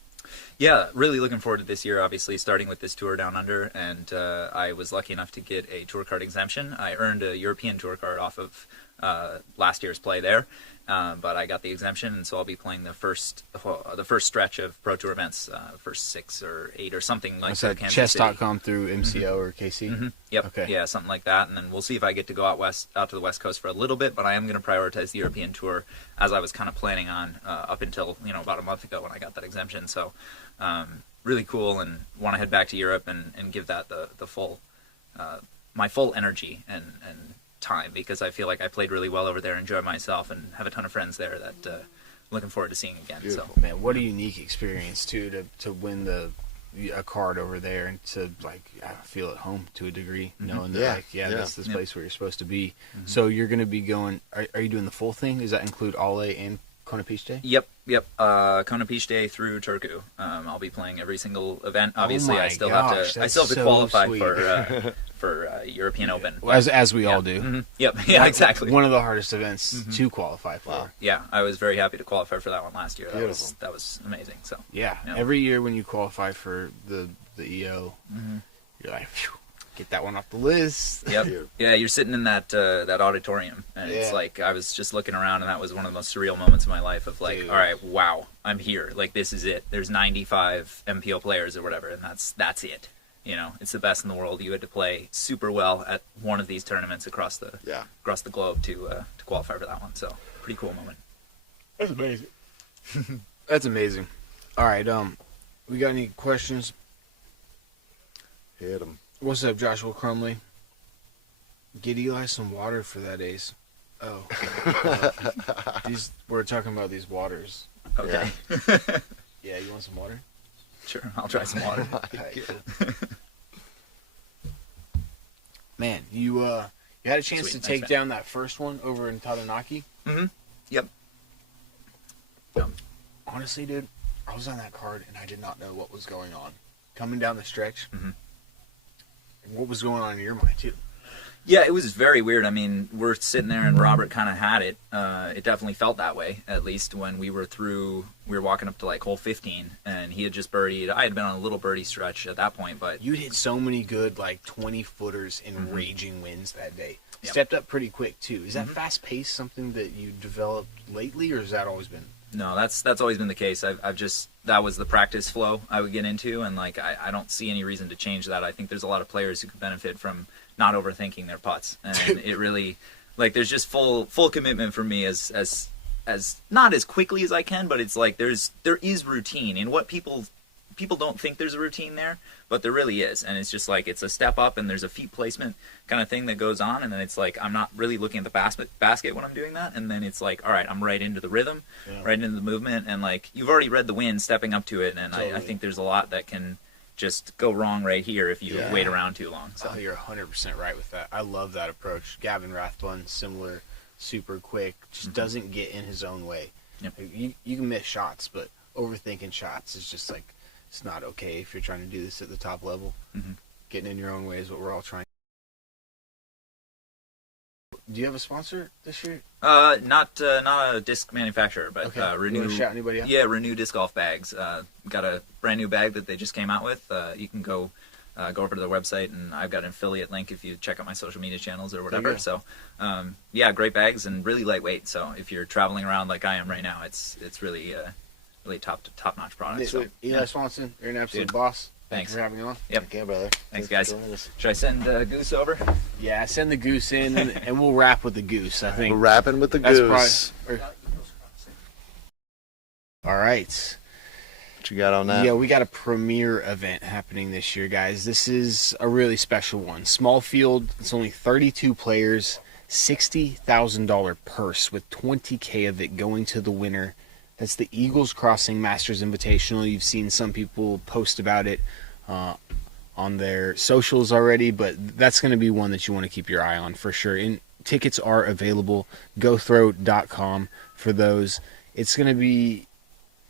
Yeah, really looking forward to this year, obviously, starting with this tour down under, and I was lucky enough to get a tour card exemption. I earned a European tour card off of last year's play there. But I got the exemption, and so I'll be playing the first stretch of Pro Tour events, first 6 or 8 or something like that. Chess.com through MCO or KC? Mm-hmm. Yep. Okay. Yeah, something like that. And then we'll see if I get to go out to the West Coast for a little bit, but I am going to prioritize the European Tour as I was kind of planning on up until, about a month ago when I got that exemption. So really cool, and want to head back to Europe and give that the full, my full energy and time, because I feel like I played really well over there, enjoyed myself, and have a ton of friends there that looking forward to seeing again. Beautiful. So Man, what a unique experience too to win a card over there, and to feel at home to a degree, knowing that that's this place where you're supposed to be. So you're going to be going. Are you doing the full thing? Does that include Ale and Konapište? Yep. Konapište through Turku. I'll be playing every single event. Obviously, I still have to qualify for European Open. As we all do. Mm-hmm. Yep. Yeah. Exactly. One of the hardest events to qualify for. Wow. Yeah, I was very happy to qualify for that one last year. That was amazing. So every year when you qualify for the EO, you're like, phew, get that one off the list. Yep. Yeah, you're sitting in that auditorium, and it's like I was just looking around, and that was one of the most surreal moments of my life. Of like, all right, wow, I'm here. Like, this is it. There's 95 MPO players or whatever, and that's it. It's the best in the world. You had to play super well at one of these tournaments across the globe to qualify for that one. So pretty cool moment. That's amazing. That's amazing. All right, we got any questions? Hit 'em. What's up, Joshua Crumley? Get Eli some water for that, Ace. Oh. We're talking about these waters. Okay. Yeah, you want some water? Sure, I'll try some water. Man, you had a chance to take down that first one over in Tadanaki? Mm-hmm. Yep. Honestly, dude, I was on that card, and I did not know what was going on. Coming down the stretch, what was going on in your mind, too? Yeah, it was very weird. I mean, we're sitting there, and Robert kind of had it. It definitely felt that way, at least when we were walking up to like hole 15, and he had just birdied. I had been on a little birdie stretch at that point, but you hit so many good like 20-footers in raging winds that day. Yep. Stepped up pretty quick too. Is that fast pace something that you developed lately, or has that always been? No, that's always been the case. I've just, that was the practice flow I would get into, and like I don't see any reason to change that. I think there's a lot of players who could benefit from not overthinking their putts, and it really, like, there's just full commitment for me as not as quickly as I can, but it's like there is routine in what people don't think there's a routine there, but there really is. And it's just like, it's a step up, and there's a feet placement kind of thing that goes on, and then it's like I'm not really looking at the basket when I'm doing that, and then it's like, all right, I'm right into the rhythm, right into the movement, and like you've already read the wind stepping up to it, and totally. I think there's a lot that can just go wrong right here if you wait around too long. So you're 100% right with that. I love that approach. Gavin Rathbun, similar, super quick, just doesn't get in his own way. Yep. You can miss shots, but overthinking shots is just like, it's not okay if you're trying to do this at the top level. Getting in your own way is what we're all trying. Do you have a sponsor this year? Not a disc manufacturer, but Renew. You want to shout anybody out? Yeah, Renew disc golf bags. Got a brand new bag that they just came out with. You can go over to their website, and I've got an affiliate link if you check out my social media channels or whatever. So, great bags and really lightweight. So if you're traveling around like I am right now, it's really top notch product. So, Eli Swanson, you're an absolute boss. Thanks for having me on. Yep. Okay, brother. Thanks, guys. Should I send Goose over? Yeah, send the Goose in, and we'll wrap with the Goose, I think. We're wrapping with the Goose. All right. What you got on that? Yeah, we got a premier event happening this year, guys. This is a really special one. Small field. It's only 32 players, $60,000 purse with $20K of it going to the winner. That's the Eagles Crossing Masters Invitational. You've seen some people post about it on their socials already, but that's going to be one that you want to keep your eye on for sure. And tickets are available. GoThrow.com for those. It's going to be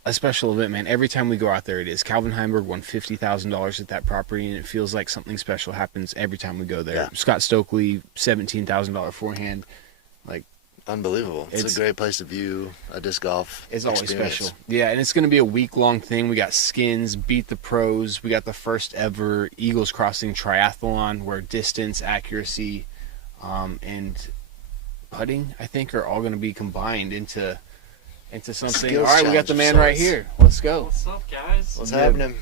a special event, man. Every time we go out there, it is. Calvin Heimberg won $50,000 at that property, and it feels like something special happens every time we go there. Yeah. Scott Stokely, $17,000 forehand. Like, unbelievable. It's a great place to view a disc golf It's always experience. special. Yeah, and it's going to be a week-long thing. We got skins, beat the pros. We got the first ever Eagles Crossing triathlon where distance, accuracy, and putting, I think, are all going to be combined into something. Skills All right, we got the challenge man of right sorts. here. Let's go. What's up, guys? What's happening?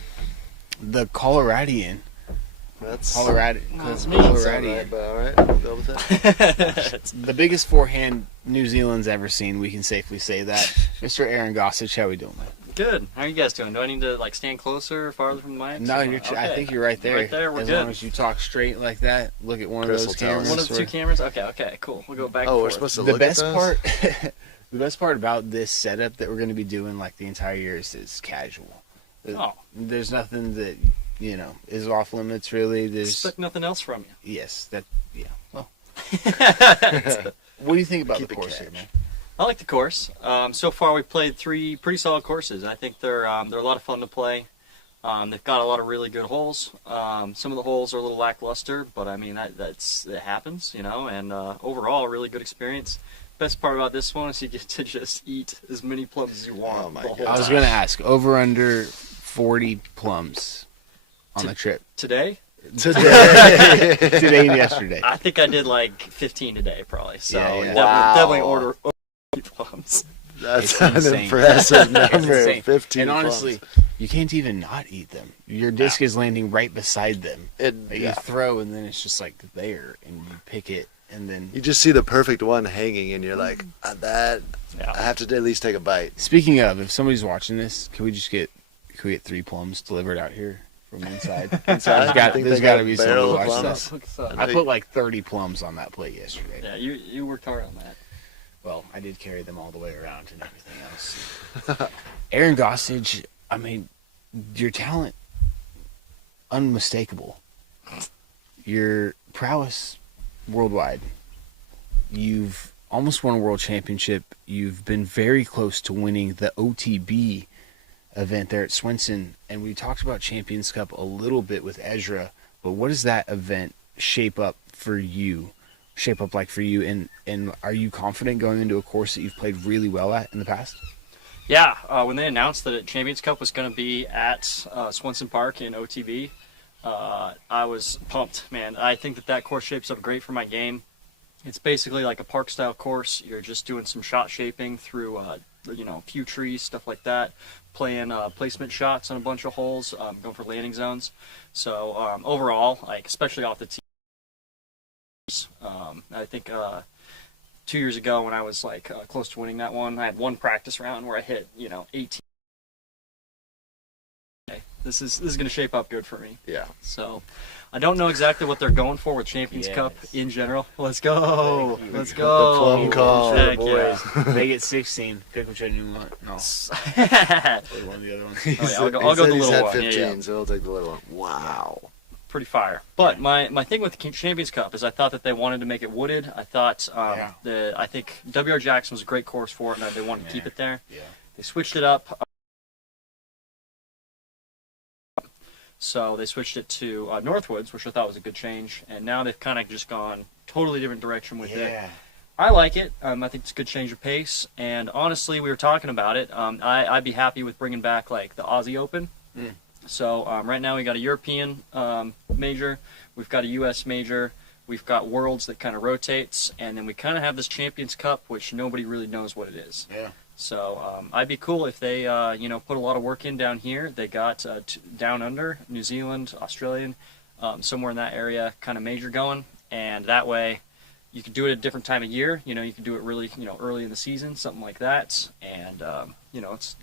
The Coloradian. That's Coloradian. that's Coloradian. right, but all right, we'll go with that. The biggest forehand New Zealand's ever seen. We can safely say that. Mr. Aaron Gossage, how we doing, man? Good. How are you guys doing? Do I need to like stand closer or farther from the mic? No, I Okay. think you're right there. Right there, we're as good. long as you talk straight like that, look at one of Chris those will tell us. cameras. One of the two cameras? Okay, cool. We'll go back and Oh, we're forth. supposed to The look best at those? part, the best part about this setup that we're going to be doing like the entire year is casual. Oh. There's nothing that is off limits really. There's Expect nothing else from yes, that yeah. Well, you. what do you think about Keep the it course cash. here, man? I like the course. So far, we've played 3 pretty solid courses. I think they're a lot of fun to play. They've got a lot of really good holes. Some of the holes are a little lackluster, but I mean it happens, And overall, a really good experience. Best part about this one is you get to just eat as many plums as you want. Oh my the whole God. I was time. going to ask over under 40 plums on the trip Today, Today. today and yesterday. I think I did like 15 today, probably. So Yeah, yeah. definitely Wow. order 50 plums. That's It's an insane. impressive It's number. insane. 15 And honestly, plums. you can't even not eat them. Your disc is landing right beside them. Like, Yeah. You throw and then it's just like there, and you pick it, and then. You just see the perfect one hanging, and you're like, I Yeah. have to at least take a bite. Speaking of, if somebody's watching this, can we get 3 plums delivered out here from inside? Inside? I think There's they got got to a be barrel somebody of watching plums. that. I put like 30 plums on that plate yesterday. Yeah, you worked hard on that. Well, I did carry them all the way around and everything else. Aaron Gossage, I mean, your talent, unmistakable. Your prowess, worldwide. You've almost won a world championship. You've been very close to winning the OTB event there at Swenson. And we talked about Champions Cup a little bit with Ezra, but what does that event shape up like for you, and are you confident going into a course that you've played really well at in the past? Yeah, when they announced that Champions Cup was going to be at Swenson Park in OTB, I was pumped, man. I think that course shapes up great for my game. It's basically like a park-style course. You're just doing some shot shaping through, a few trees, stuff like that, playing placement shots on a bunch of holes, going for landing zones. So overall, like especially off the tee, I think 2 years ago when I was like close to winning that one, I had one practice round where I hit 18. Okay, this is going to shape up good for me. Yeah. So I don't know exactly what they're going for with Champions Cup in general. Let's go. Let's go. The plum call. Heck Boys, yeah. they get 16. Pick which one you want. No, Oh, one of the other ones. yeah, I'll go He the said he's little had one. 15, Yeah. so he'll take the little one. Wow. Pretty fire. But my thing with the Champions Cup is I thought that they wanted to make it wooded. I thought I think W.R. Jackson was a great course for it, and they wanted to keep it there. Yeah. They switched it up. So they switched it to Northwoods, which I thought was a good change, and now they've kind of just gone totally different direction with it. Yeah. I like it. I think it's a good change of pace, and honestly, we were talking about it. I'd be happy with bringing back like the Aussie Open. So right now we got a European major, we've got a U.S. major, we've got Worlds that kind of rotates, and then we kind of have this Champions Cup, which nobody really knows what it is. Yeah. So I'd be cool if they, put a lot of work in down here. They got down under, New Zealand, Australian, somewhere in that area, kind of major going, and that way you could do it at a different time of year. You could do it really, early in the season, something like that, and it's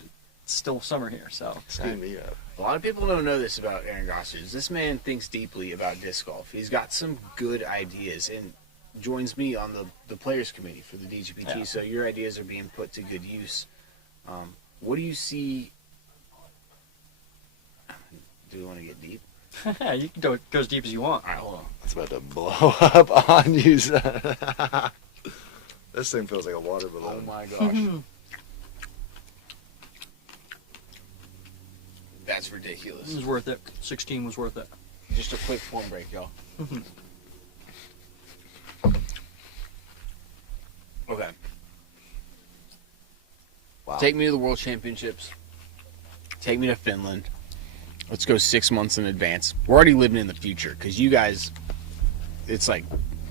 still summer here, so. Sign me up. A lot of people don't know this about Aaron Gossage. This man thinks deeply about disc golf. He's got some good ideas and joins me on the players committee for the DGPT. Yeah. So your ideas are being put to good use. What do you see? Do you want to get deep? You can go as deep as you want. All right, hold on. It's about to blow up on you. This thing feels like a water Oh balloon. my gosh. That's ridiculous. It was worth it. 16 was worth it. Just a quick form break, y'all. Okay. Wow. Take me to the World Championships. Take me to Finland. Let's go 6 months in advance. We're already living in the future because you guys, it's like,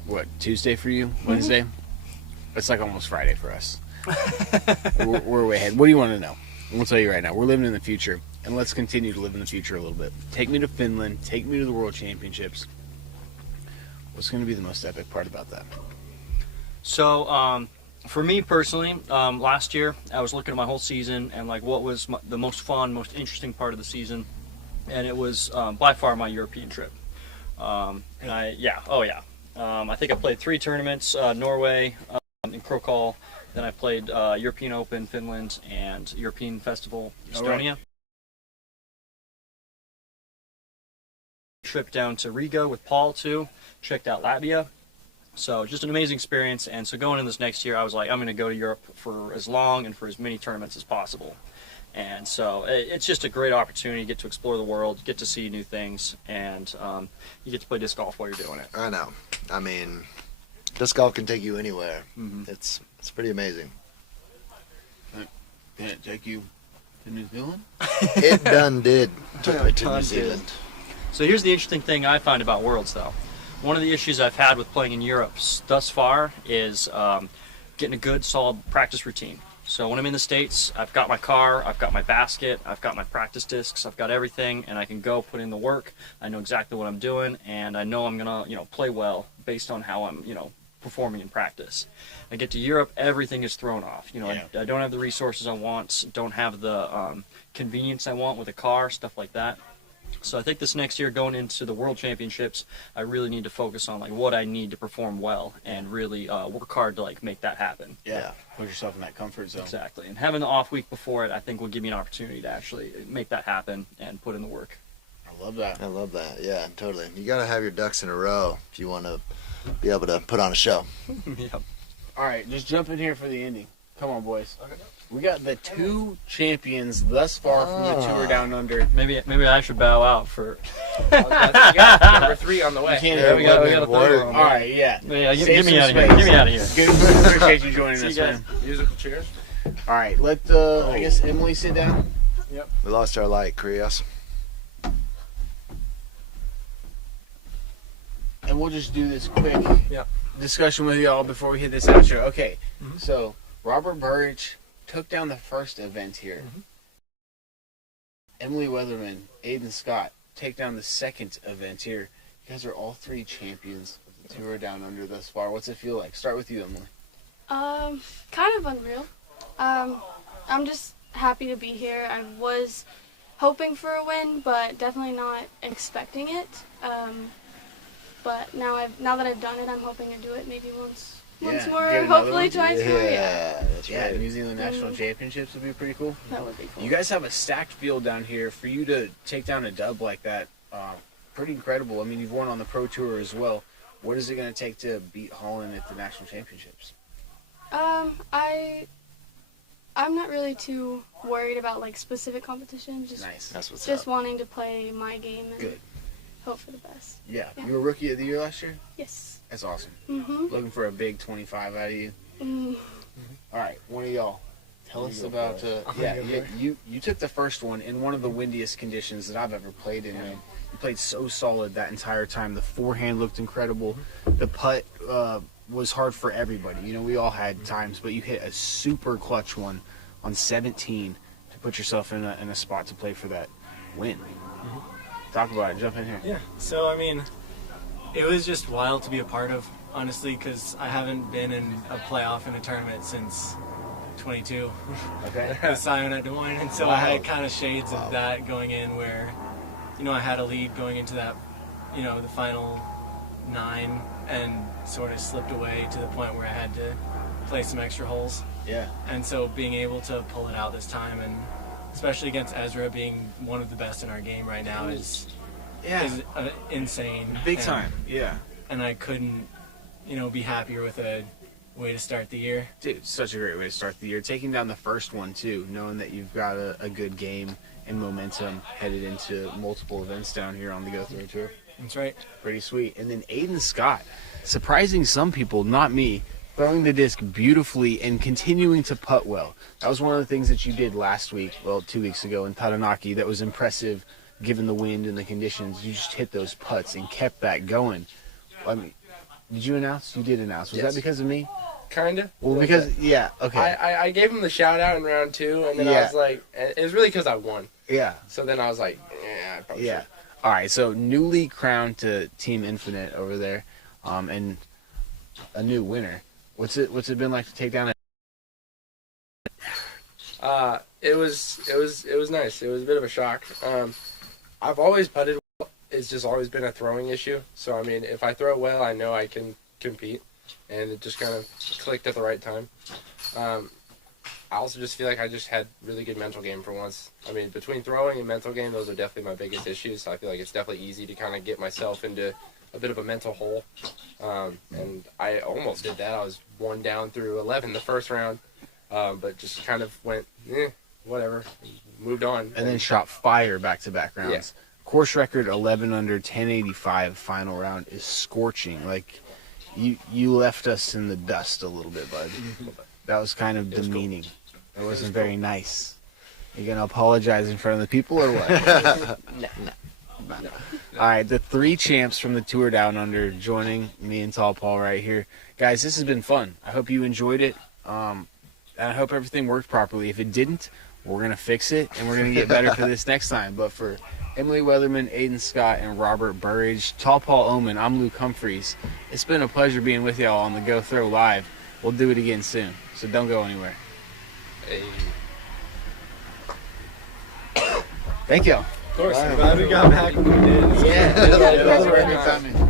what, Tuesday for you? Wednesday? It's like almost Friday for us. we're way ahead. What do you want to know? We'll tell you right now. We're living in the future, and let's continue to live in the future a little bit. Take me to Finland. Take me to the World Championships. What's going to be the most epic part about that? So, for me personally, last year I was looking at my whole season and like what was the most fun, most interesting part of the season, and it was by far my European trip. I think I played 3 tournaments: Norway, in Krokal. Then I played European Open, Finland, and European Festival, Estonia. Right. Trip down to Riga with Paul too. Checked out Latvia. So just an amazing experience. And so going in this next year, I was like, I'm going to go to Europe for as long and for as many tournaments as possible. And so it's just a great opportunity. You get to explore the world, get to see new things, and you get to play disc golf while you're doing it. I know. I mean, disc golf can take you anywhere. Mm-hmm. It's pretty amazing. Can it take you to New Zealand? It done did. Took me to Done New did. Zealand. So here's the interesting thing I find about Worlds, though. One of the issues I've had with playing in Europe thus far is getting a good, solid practice routine. So when I'm in the States, I've got my car, I've got my basket, I've got my practice discs, I've got everything, and I can go put in the work. I know exactly what I'm doing, and I know I'm gonna, play well based on how I'm, performing in practice. I get to Europe, everything is thrown off. I don't have the resources I want, don't have the convenience I want with a car, stuff like that. So I think this next year, going into the World Championships, I really need to focus on what I need to perform well and really work hard to make that happen. Yeah. Put yourself in that comfort zone. Exactly. And having the off week before it, I think will give me an opportunity to actually make that happen and put in the work. I love that. I love that. Yeah, totally. You got to have your ducks in a row if you want to be able to put on a show. Yep. All right, just jump in here for the ending. Come on, boys. We got the 2 champions thus far from the Tour Down Under. Maybe I should bow out for. Number 3 on the way. You can't Yeah, we got a third word. one. All right, yeah. Yeah, Save get me some out of here. space. Get me out of here. Good. Appreciate you joining See us, you guys. man. Musical chairs. All right, let I guess Emily sit down. We lost our light, Krios. And we'll just do this quick Yep. discussion with y'all before we hit this outro. Okay, so Robert Burridge took down the first event here. Emily Weatherman, Aiden Scott take down the second event here. You guys are all 3 champions of the Tour Down Under thus far. What's it feel like? Start with you, Emily. Kind of unreal. I'm just happy to be here. I was hoping for a win, but definitely not expecting it. But now that I've done it, I'm hoping to do it maybe once more, get another hopefully one? twice more. Yeah, that's Yeah, right. New Zealand National Championships would be pretty cool. that would be cool. You guys have a stacked field down here. For you to take down a dub like that, pretty incredible. I mean, you've won on the Pro Tour as well. What is it going to take to beat Holland at the National Championships? I'm not really too worried about specific competition. Just Nice. That's what's just up. wanting to play my game and Good. hope for the best. Yeah. Yeah. You were Rookie of the Year last year? Yes. That's awesome. Mhm. Looking for a big 25 out of you. Mm. All right, one of y'all. Tell us go about. first. You took the first one in one of the windiest conditions that I've ever played in. Man. You played so solid that entire time. The forehand looked incredible. The putt was hard for everybody. We all had times, but you hit a super clutch one on 17 to put yourself in a spot to play for that win. Talk about it. Jump in here. Yeah, so I mean, it was just wild to be a part of, honestly, because I haven't been in a playoff in a tournament since 22 Okay. with Simon at Des Moines, and so Wow. I had kind of shades of that going in where, I had a lead going into that, the final 9, and sort of slipped away to the point where I had to play some extra holes. Yeah. And so being able to pull it out this time, and especially against Ezra being one of the best in our game right now, is insane. Big And- time. Yeah. And I couldn't, be happier with a way to start the year. Dude, such a great way to start the year. Taking down the first one, too, knowing that you've got a good game and momentum headed into multiple events down here on the Go Through Tour. That's right. Pretty sweet. And then Aiden Scott, surprising some people, not me, throwing the disc beautifully and continuing to putt well. That was one of the things that you did last week, 2 weeks ago in Taranaki, that was impressive given the wind and the conditions. You just hit those putts and kept that going. I mean, did you announce? You did announce. Was Yes. that because of me? kind of. Well, because okay. I gave him the shout out in round 2, and then I was like, it was really because I won. Yeah. So then I was like, I probably should. All right. So newly crowned to Team Infinite over there, and a new winner. What's it been like to take down a? It was nice. It was a bit of a shock. I've always putted well. It's just always been a throwing issue. So I mean, if I throw well, I know I can compete, and it just kind of clicked at the right time. I also just feel like I just had really good mental game for once. I mean, between throwing and mental game, those are definitely my biggest issues. So I feel like it's definitely easy to kind of get myself into a bit of a mental hole. And I almost did that. I was 1 down through 11 the first round, but just kind of went, whatever, moved on. And then shot fire back-to-back rounds. Yeah. Course record 11 under 1085 final round is scorching. Like, you left us in the dust a little bit, bud. That was kind of demeaning. Cool. It wasn't very nice. You gonna apologize in front of the people or what? No. All right, the 3 champs from the Tour Down Under joining me and Tall Paul right here. Guys, this has been fun. I hope you enjoyed it. And I hope everything worked properly. If it didn't, we're going to fix it, and we're going to get better for this next time. But for Emily Weatherman, Aiden Scott, and Robert Burridge, Tall Paul Oman, I'm Luke Humphries. It's been a pleasure being with y'all on the Go Throw Live. We'll do it again soon, so don't go anywhere. Hey. Thank y'all. Of course. Wow. I'm glad we got back when we did. Yeah.